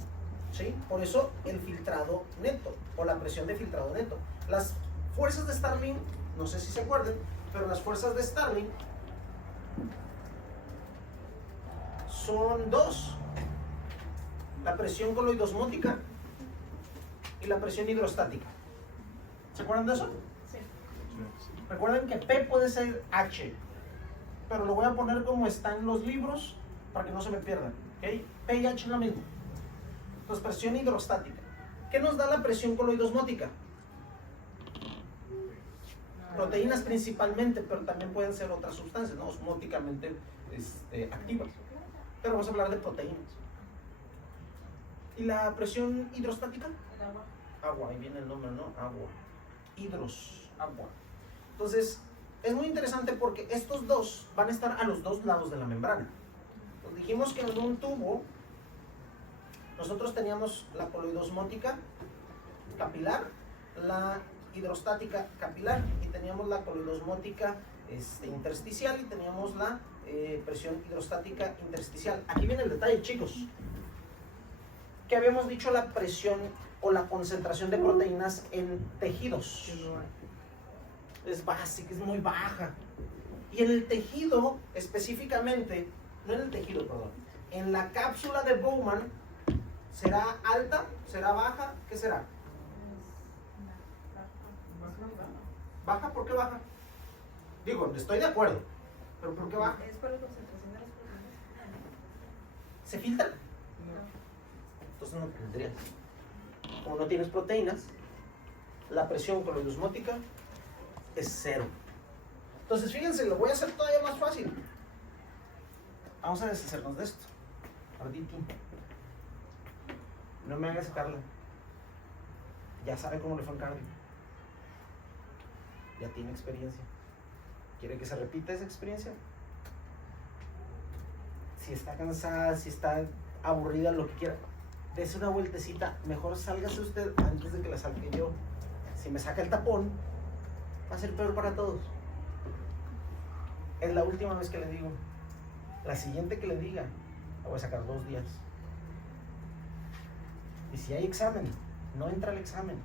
¿Sí? Por eso el filtrado neto o la presión de filtrado neto. Las fuerzas de Starling, no sé si se acuerdan, pero las fuerzas de Starling son dos: la presión coloidosmótica y la presión hidrostática. ¿Se acuerdan de eso? Sí. Recuerden que P puede ser H, pero lo voy a poner como está en los libros para que no se me pierdan. ¿Okay? P y H es lo mismo. Entonces, presión hidrostática. ¿Qué nos da la presión coloidosmótica? Proteínas principalmente, pero también pueden ser otras sustancias, ¿no? Osmóticamente activas. Pero vamos a hablar de proteínas. ¿Y la presión hidrostática? El agua. Agua, ahí viene el nombre, ¿no? Agua. Hidros, agua. Entonces, es muy interesante porque estos dos van a estar a los dos lados de la membrana. Pues dijimos que en un tubo nosotros teníamos la coloidosmótica capilar, la hidrostática capilar, y teníamos la coloidosmótica intersticial, y teníamos la presión hidrostática intersticial. Aquí viene el detalle, chicos. Que habíamos dicho la presión o la concentración de proteínas en tejidos. Es básica, es muy baja. Y en el tejido, específicamente, no en el tejido, perdón, en la cápsula de Bowman, ¿será alta? ¿Será baja? ¿Qué será? ¿Baja? ¿Por qué baja? Digo, estoy de acuerdo, pero ¿por qué baja? Es por la concentración de las proteínas. ¿Se filtra? No. Entonces no tendrías. como no tienes proteínas, la presión coloidosmótica es 0. Entonces, fíjense, lo voy a hacer todavía más fácil. Vamos a deshacernos de esto. Arditi. No me hagas sacarla. Ya sabe cómo le fue el cardio. Ya tiene experiencia. ¿Quiere que se repita esa experiencia? Si está cansada, si está aburrida, lo que quiera, dése una vueltecita. Mejor sálgase usted antes de que la salga yo. Si me saca el tapón, va a ser peor para todos. Es la última vez que le digo. La siguiente que le diga, la voy a sacar 2 días. Y si hay examen, no entra al examen.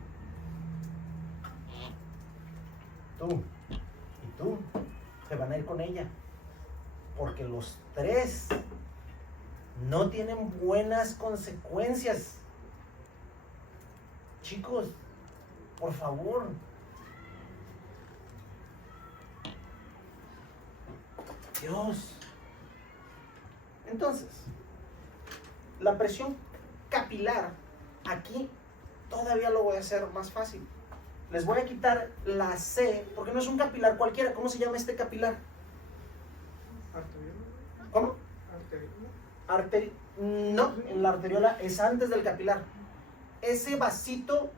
Tú y tú se van a ir con ella. Porque los 3 no tienen buenas consecuencias. Chicos, por favor. Dios. Entonces, la presión capilar, aquí todavía lo voy a hacer más fácil. Les voy a quitar la C, porque no es un capilar cualquiera. ¿Cómo se llama este capilar? ¿Arteriola? ¿Cómo? ¿Arteriola? No, en la arteriola es antes del capilar. Ese vasito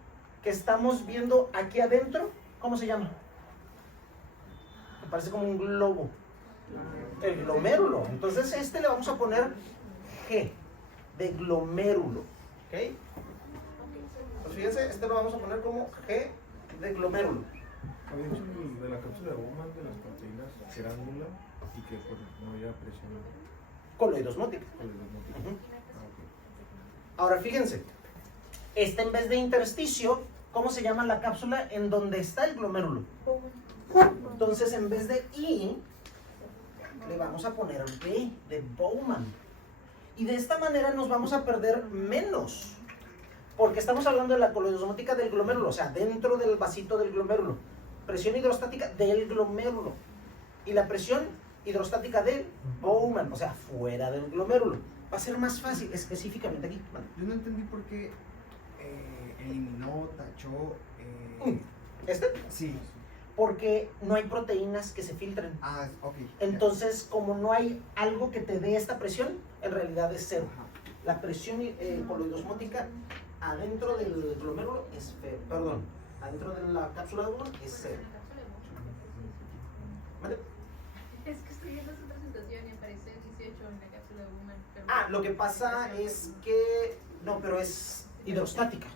que estamos viendo aquí adentro, ¿cómo se llama? Me parece como un globo. El glomérulo. Entonces este le vamos a poner G, de glomérulo. ¿Ok? Pues fíjense, este lo vamos a poner como G de glomérulo. Había dicho de la cápsula de Bowman de las proteínas que era nula y que pues, no había presión Coloidosmótica. coloidosmótica. Ujú. Ah, ok. Ahora fíjense, este en vez de intersticio, ¿cómo se llama la cápsula en donde está el glomérulo? Entonces en vez de I, le vamos a poner B, de Bowman. Y de esta manera nos vamos a perder menos. Porque estamos hablando de la coloidosmótica del glomérulo, o sea, dentro del vasito del glomérulo. Presión hidrostática del glomérulo. Y la presión hidrostática del Bowman, o sea, fuera del glomérulo. Va a ser más fácil, específicamente aquí. Vale. Yo no entendí por qué eliminó, tachó. ¿Este? Sí. Porque no hay proteínas que se filtren. Ah, ok. Entonces, como no hay algo que te dé esta presión, en realidad es 0. Ajá. La presión coloidosmótica adentro del glomérulo es 0. Perdón, adentro de la cápsula de Bowman es 0. ¿Vale? Es que estoy viendo su presentación y aparece 18 en la cápsula de Bowman. Ah, lo que pasa es que... No, pero es hidrostática.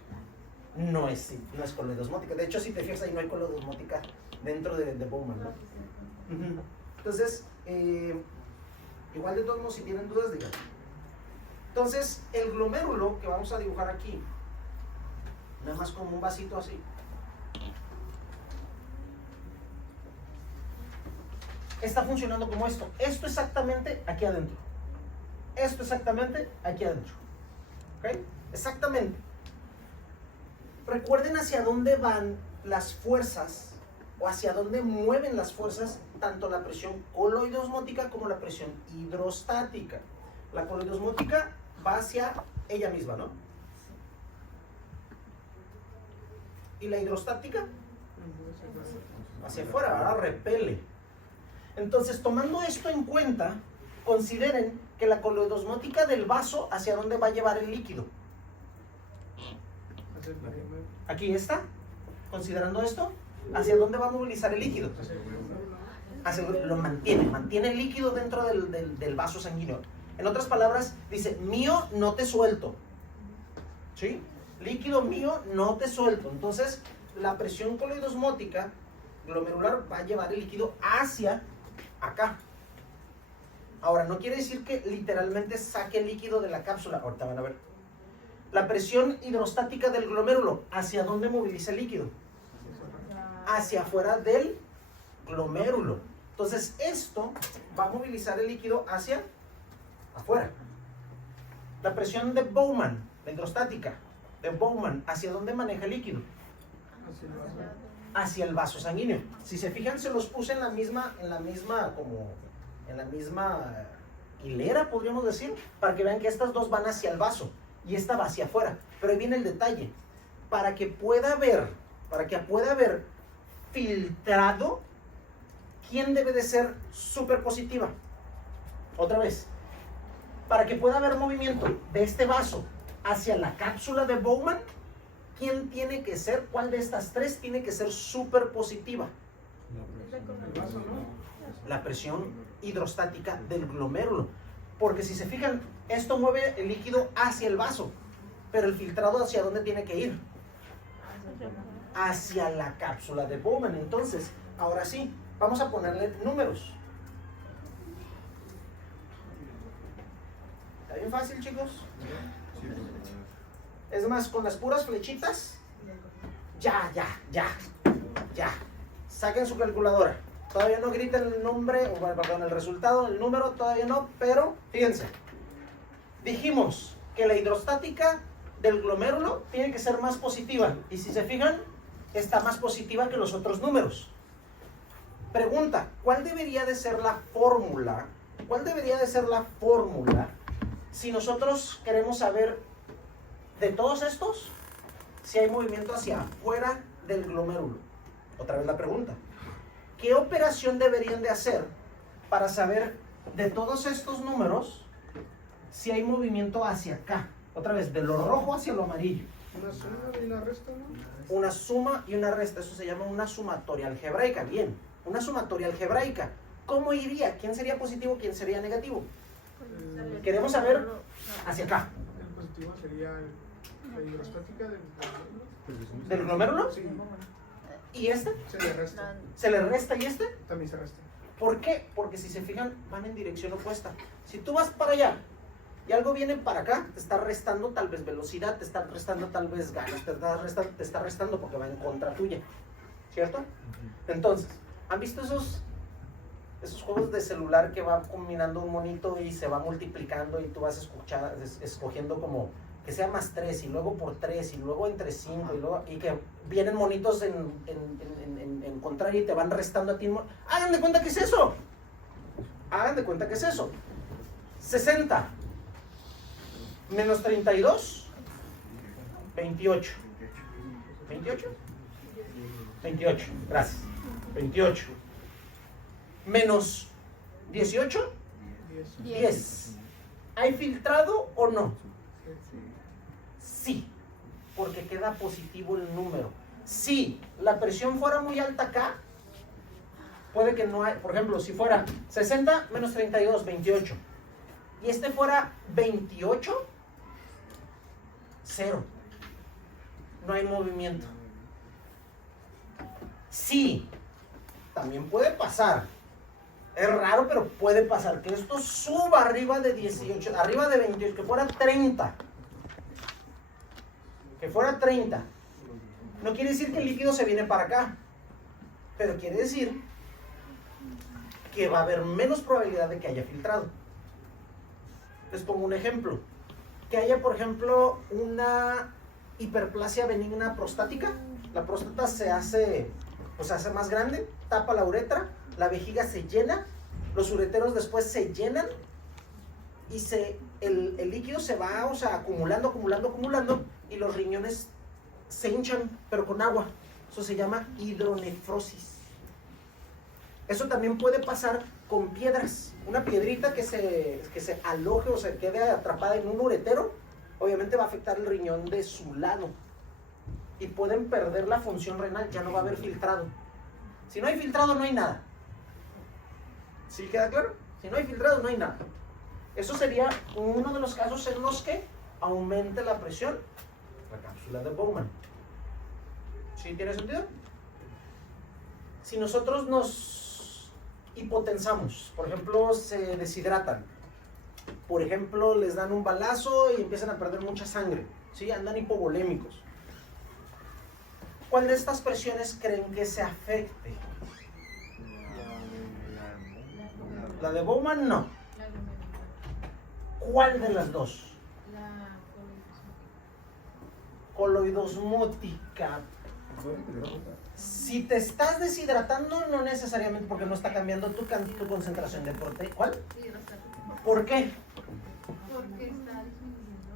No es coloidosmótica. De hecho, si te fijas ahí no hay coloidosmótica dentro de Bowman, ¿no? Ujú. Entonces, igual de todos modos, si tienen dudas, digan. Entonces, el glomérulo que vamos a dibujar aquí, nada más como un vasito así. Está funcionando como esto. Esto exactamente aquí adentro. Esto exactamente aquí adentro. ¿Ok? Exactamente. Recuerden hacia dónde van las fuerzas o hacia dónde mueven las fuerzas tanto la presión coloidosmótica como la presión hidrostática. La coloidosmótica va hacia ella misma, ¿no? Y la hidrostática hacia afuera, ahora repele. Entonces, tomando esto en cuenta, consideren que la coloidosmótica del vaso, ¿hacia dónde va a llevar el líquido? Aquí está. Considerando esto, ¿hacia dónde va a movilizar el líquido? Lo mantiene el líquido dentro del vaso sanguíneo. En otras palabras, dice, mío, no te suelto. ¿Sí? Líquido mío, no te suelto. Entonces, la presión coloidosmótica glomerular va a llevar el líquido hacia acá. Ahora, no quiere decir que literalmente saque el líquido de la cápsula. Ahorita van a ver. La presión hidrostática del glomérulo, ¿hacia dónde moviliza el líquido? Hacia afuera del glomérulo. Entonces, esto va a movilizar el líquido hacia afuera. La presión de Bowman, la hidrostática de Bowman, ¿hacia dónde maneja el líquido? Hacia el vaso sanguíneo. Si se fijan, se los puse en la misma hilera, podríamos decir, para que vean que estas dos van hacia el vaso y esta va hacia afuera. Pero ahí viene el detalle. para que pueda haber filtrado, ¿quién debe de ser súper positiva? Otra vez, para que pueda haber movimiento de este vaso hacia la cápsula de Bowman, ¿quién tiene que ser? ¿Cuál de estas tres tiene que ser súper positiva? La presión hidrostática del glomérulo. Porque si se fijan, esto mueve el líquido hacia el vaso, pero el filtrado ¿hacia dónde tiene que ir? Hacia la cápsula de Bowman. Entonces, ahora sí, vamos a ponerle números. ¿Está bien fácil, chicos? Es más, con las puras flechitas, ya. Saquen su calculadora. Todavía no griten el nombre, o bueno, perdón, el resultado, el número, todavía no, pero fíjense. Dijimos que la hidrostática del glomérulo tiene que ser más positiva. Y si se fijan, está más positiva que los otros números. Pregunta, ¿cuál debería de ser la fórmula? ¿Cuál debería de ser la fórmula si nosotros queremos saber de todos estos si hay movimiento hacia afuera del glomérulo? Otra vez la pregunta. ¿Qué operación deberían de hacer para saber de todos estos números si hay movimiento hacia acá? Otra vez, de lo rojo hacia lo amarillo. Una suma y una resta, ¿no? Una suma y una resta, eso se llama una sumatoria algebraica. Bien, una sumatoria algebraica. ¿Cómo iría? ¿Quién sería positivo? ¿Quién sería negativo? Queremos saber hacia acá. El positivo sería la hidrostática ¿Del glomérulo? Sí, ¿Y este? se le resta. ¿Se le resta y este? También se resta. ¿Por qué? Porque si se fijan, van en dirección opuesta. Si tú vas para allá y algo viene para acá, te está restando tal vez velocidad, te está restando tal vez ganas, te está restando porque va en contra tuya. ¿Cierto? Entonces, ¿han visto esos juegos de celular que va combinando un monito y se va multiplicando y tú vas escogiendo como que sea más 3 y luego por 3 y luego entre 5 y que vienen monitos en contrario y te van restando a ti? Hagan de cuenta que es eso. Hagan de cuenta que es eso. 60 menos 32, 28. ¿28? 28, gracias. 28. Menos 18, 10. ¿Hay filtrado o no? Sí, porque queda positivo el número. Si la presión fuera muy alta acá, puede que no hay, por ejemplo, si fuera 60 menos 32, 28. Y este fuera 28, 0. No hay movimiento. Sí, también puede pasar. Es raro, pero puede pasar que esto suba arriba de 18, arriba de 28, que fuera 30. Que fuera 30. No quiere decir que el líquido se viene para acá, pero quiere decir que va a haber menos probabilidad de que haya filtrado. Les pongo un ejemplo. Que haya, por ejemplo, una hiperplasia benigna prostática. La próstata se hace más grande, tapa la uretra, la vejiga se llena, los ureteros después se llenan y el líquido se va acumulando y los riñones se hinchan, pero con agua. Eso se llama hidronefrosis. Eso también puede pasar con piedras. Una piedrita que se aloje o se quede atrapada en un uretero, obviamente va a afectar el riñón de su lado. Y pueden perder la función renal, ya no va a haber filtrado. Si no hay filtrado, no hay nada. ¿Sí queda claro? Si no hay filtrado, no hay nada. Eso sería uno de los casos en los que aumente la presión, la cápsula de Bowman. ¿Sí tiene sentido? Si nosotros nos hipotensamos, por ejemplo, se deshidratan, por ejemplo, les dan un balazo y empiezan a perder mucha sangre, ¿sí? Andan hipovolémicos. ¿Cuál de estas presiones creen que se afecte? La de Bowman no. ¿Cuál de las dos? La Coloidosmótica. Si te estás deshidratando, no necesariamente, porque no está cambiando tu concentración de proteína. ¿Cuál? hidrostática. ¿Por qué? Porque está disminuyendo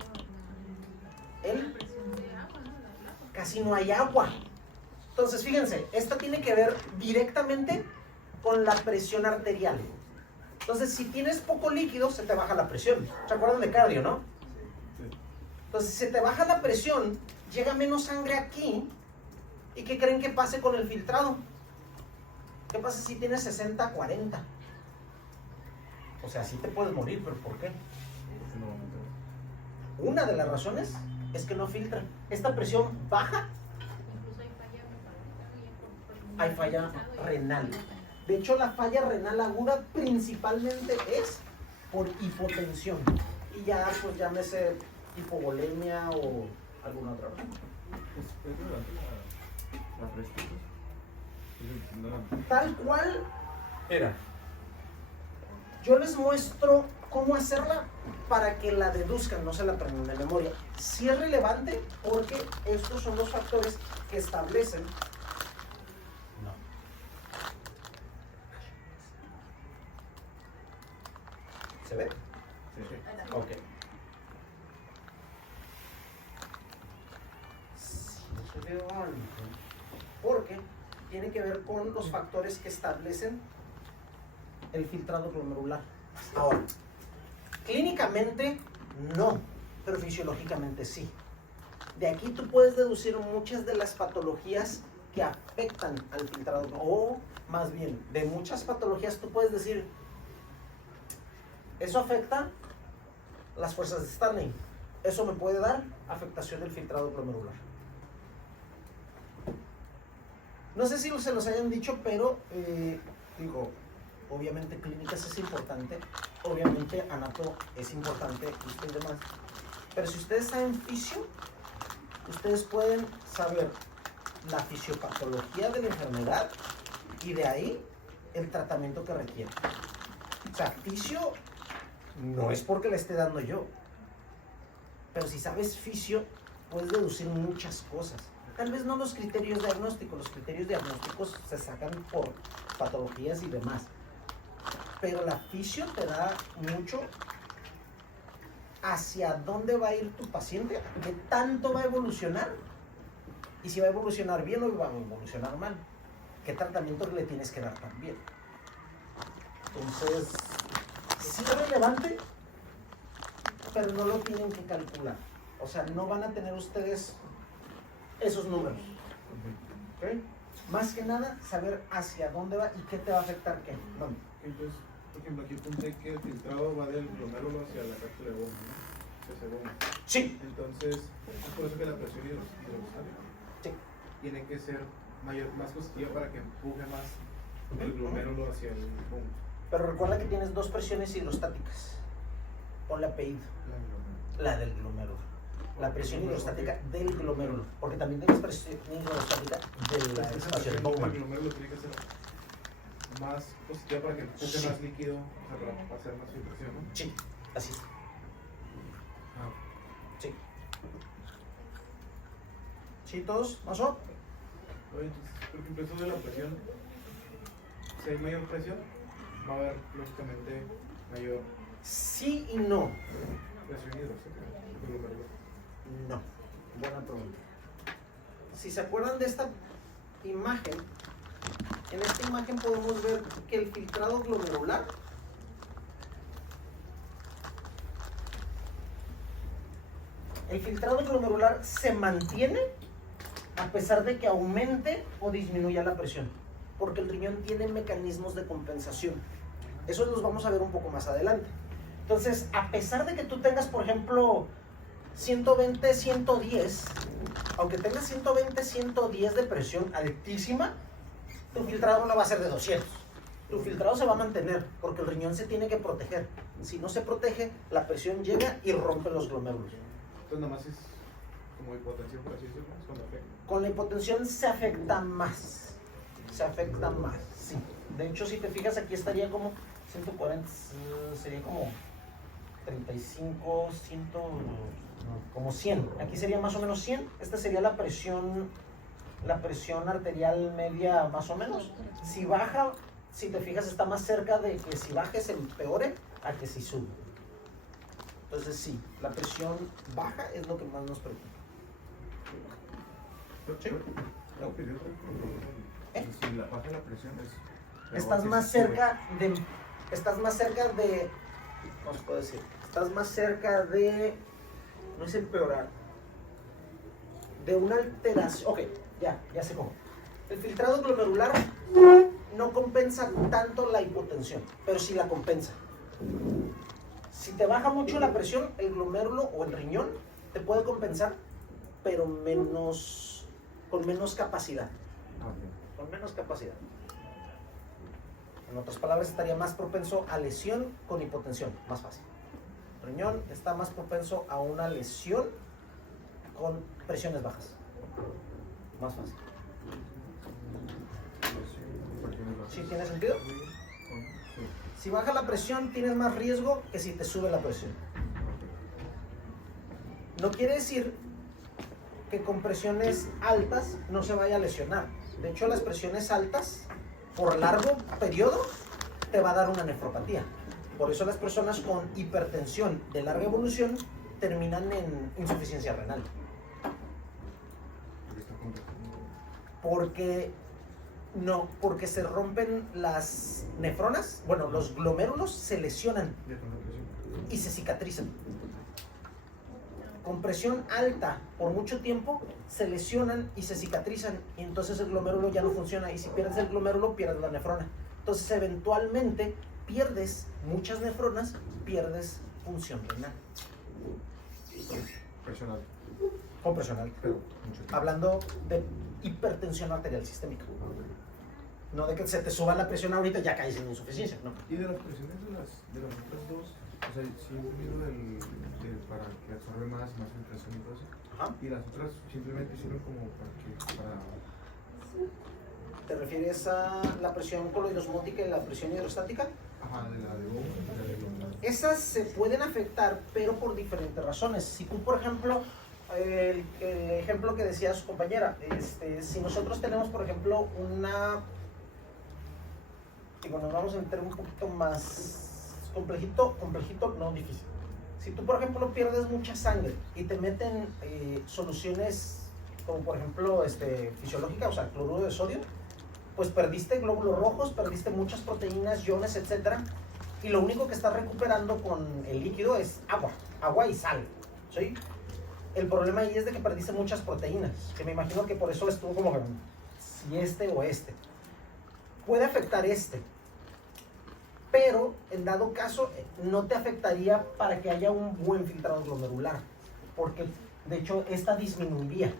la ¿El? presión de agua, ¿no? La placa. casi no hay agua. Entonces, fíjense, esto tiene que ver directamente con la presión arterial. Entonces, si tienes poco líquido, se te baja la presión. ¿Se acuerdan de cardio, no? Sí. Entonces, si se te baja la presión, llega menos sangre aquí. ¿Y qué creen que pase con el filtrado? ¿Qué pasa si tienes 60-40? O sea, sí te puedes morir, pero ¿por qué? No, Una de las razones es que no filtra. Esta presión baja, Incluso hay falla metabólica y hay falla renal. De hecho, la falla renal aguda principalmente es por hipotensión. Y ya, pues llámese hipovolemia o alguna otra cosa. pues es relevante la presión. Tal cual era. Yo les muestro cómo hacerla para que la deduzcan, no se la aprendan de memoria. Sí es relevante porque estos son los factores que establecen. No. ¿Se ve? Sí. Ok. Sí, no se ve algo, porque tiene que ver con los factores que establecen el filtrado glomerular. Ahora, clínicamente no, pero fisiológicamente sí. De aquí tú puedes deducir muchas de las patologías que afectan al filtrado, o más bien, de muchas patologías tú puedes decir, eso afecta las fuerzas de Stanley, eso me puede dar afectación del filtrado glomerular. No sé si se los hayan dicho, pero digo, obviamente clínicas es importante, obviamente anato es importante y demás. Pero si ustedes saben fisio, ustedes pueden saber la fisiopatología de la enfermedad y de ahí el tratamiento que requiere. O sea, fisio no es porque le esté dando yo, pero si sabes fisio, puedes deducir muchas cosas. Tal vez no los criterios diagnósticos, los criterios diagnósticos se sacan por patologías y demás. Pero la fisio te da mucho hacia dónde va a ir tu paciente, qué tanto va a evolucionar, y si va a evolucionar bien o va a evolucionar mal, qué tratamiento le tienes que dar también. Entonces, sí es relevante, pero no lo tienen que calcular. O sea, no van a tener ustedes esos números. ¿Okay? Más que nada, saber hacia dónde va y qué te va a afectar qué. ¿Dónde? Entonces, por ejemplo, aquí apunté que el filtrado va del glomérulo hacia la cápsula de Bowman, ¿no? Hacia ese Bowman. Sí. Entonces, es por eso que la presión hidrostática Sí. tiene que ser más positiva para que empuje más el glomérulo hacia el Bowman. Pero recuerda que tienes dos presiones hidrostáticas. Ponle apellido. La del glomérulo. La presión hidrostática del glomérulo. Porque también tienes presión hidrostática del espacio de El Bowman. glomérulo tiene que ser más positiva para que empuje Sí. más líquido, o sea, para hacer más filtración, ¿no? Sí, así. Sí. ¿Sí todos? ¿Pasó? Oye, entonces, por ejemplo, eso de la presión, si hay mayor presión, va a haber lógicamente mayor Sí y no. presión hidrostática del glomérulo. No. Buena pregunta. Si se acuerdan de esta imagen, en esta imagen podemos ver que el filtrado glomerular se mantiene a pesar de que aumente o disminuya la presión, porque el riñón tiene mecanismos de compensación. Eso los vamos a ver un poco más adelante. Entonces, a pesar de que tú tengas, por ejemplo, 120, 110, aunque tengas 120, 110 de presión altísima, tu filtrado no va a ser de 200. Tu filtrado se va a mantener porque el riñón se tiene que proteger. Si no se protege, la presión llega y rompe los glomérulos. Entonces, nada más es como hipotensión, por así decirlo, es cuando afecta. Con la hipotensión se afecta más. Se afecta más, sí. De hecho, si te fijas, aquí estaría como 140, sería como 35, 100, como 100. Aquí sería más o menos 100. Esta sería la presión arterial media más o menos. Si baja, si te fijas, está más cerca de que si baje se empeore a que si sube. Entonces sí, la presión baja es lo que más nos preocupa. ¿Sí? No, pero yo creo que si la baja la presión es... Estás más cerca de... Estás más cerca de... ¿Cómo se puede decir? Estás más cerca de... No es empeorar. De una alteración... Ok, ya sé cómo. El filtrado glomerular no compensa tanto la hipotensión, pero sí la compensa. Si te baja mucho la presión, el glomérulo o el riñón te puede compensar, pero con menos capacidad. Con menos capacidad. En otras palabras, estaría más propenso a lesión con hipotensión, más fácil. El riñón está más propenso a una lesión con presiones bajas, más fácil. ¿Sí tiene sentido? Si baja la presión, tienes más riesgo que si te sube la presión. No quiere decir que con presiones altas no se vaya a lesionar. De hecho, las presiones altas, por largo periodo, te va a dar una nefropatía. Por eso las personas con hipertensión de larga evolución terminan en insuficiencia renal. Porque se rompen las nefronas, bueno, los glomérulos se lesionan y se cicatrizan. Con presión alta por mucho tiempo se lesionan y se cicatrizan y entonces el glomérulo ya no funciona y si pierdes el glomérulo pierdes la nefrona. Entonces eventualmente pierdes muchas nefronas, pierdes función renal. Presión alta. Con presión alta. Pero mucho tiempo. Hablando de hipertensión arterial sistémica. No de que se te suba la presión ahorita y ya caes en insuficiencia, no. Y de las presiones de las otras dos, o sea, sí he entendido para que absorbe más filtración y todo eso. Ajá. Y las otras simplemente sirven como para ¿Te refieres a la presión coloidosmótica y la presión hidrostática? ajá, de la de goma y la de goma. Esas se pueden afectar, pero por diferentes razones. Si tú, por ejemplo, el ejemplo que decía su compañera, si nosotros tenemos, por ejemplo, y bueno, vamos a meter un poquito más complejito, no difícil. Si tú, por ejemplo, pierdes mucha sangre y te meten soluciones como, por ejemplo, fisiológica, o sea, cloruro de sodio, pues perdiste glóbulos rojos, perdiste muchas proteínas, iones, etcétera, y lo único que estás recuperando con el líquido es agua y sal, ¿sí? El problema ahí es de que perdiste muchas proteínas, que me imagino que por eso estuvo como que si o puede afectar pero en dado caso no te afectaría para que haya un buen filtrado glomerular, porque de hecho esta disminuiría,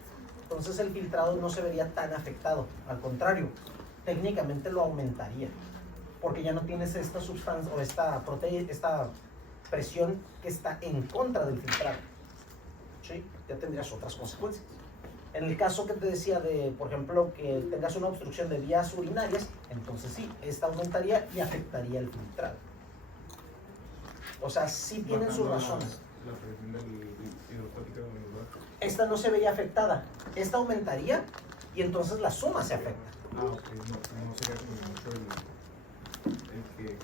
entonces el filtrado no se vería tan afectado, al contrario, técnicamente lo aumentaría, porque ya no tienes esta sustancia o esta presión que está en contra del filtrado, ¿sí? Ya tendrías otras consecuencias. En el caso que te decía de, por ejemplo, que tengas una obstrucción de vías urinarias, entonces sí, esta aumentaría y afectaría el filtrado. O sea, sí tienen sus razones. La presión del hidrostática glomerular. Esta no se vería afectada, esta aumentaría y entonces la suma se afecta. Ah, ok, no sería como mucho el que,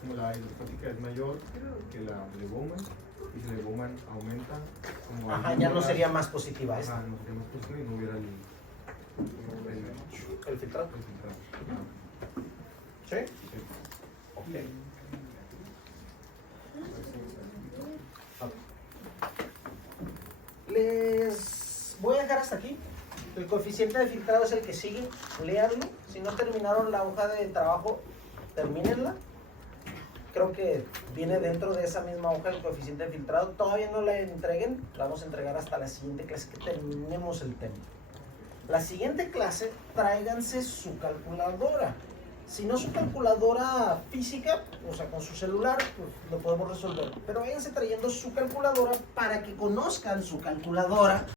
como la hidrostática es mayor que la de Bowman, y si la de Bowman aumenta, como... Ajá, ya no sería más positiva esta. Ajá, no sería más positiva y no hubiera el filtrado. ¿Sí? Sí. Ok. Les voy a dejar hasta aquí. El coeficiente de filtrado es el que sigue. Léanlo. Si no terminaron la hoja de trabajo, termínenla. Creo que viene dentro de esa misma hoja el coeficiente de filtrado. Todavía no la entreguen. La vamos a entregar hasta la siguiente clase que terminemos el tema. La siguiente clase, tráiganse su calculadora. Si no su calculadora física, o sea, con su celular, pues lo podemos resolver. Pero váyanse trayendo su calculadora para que conozcan su calculadora.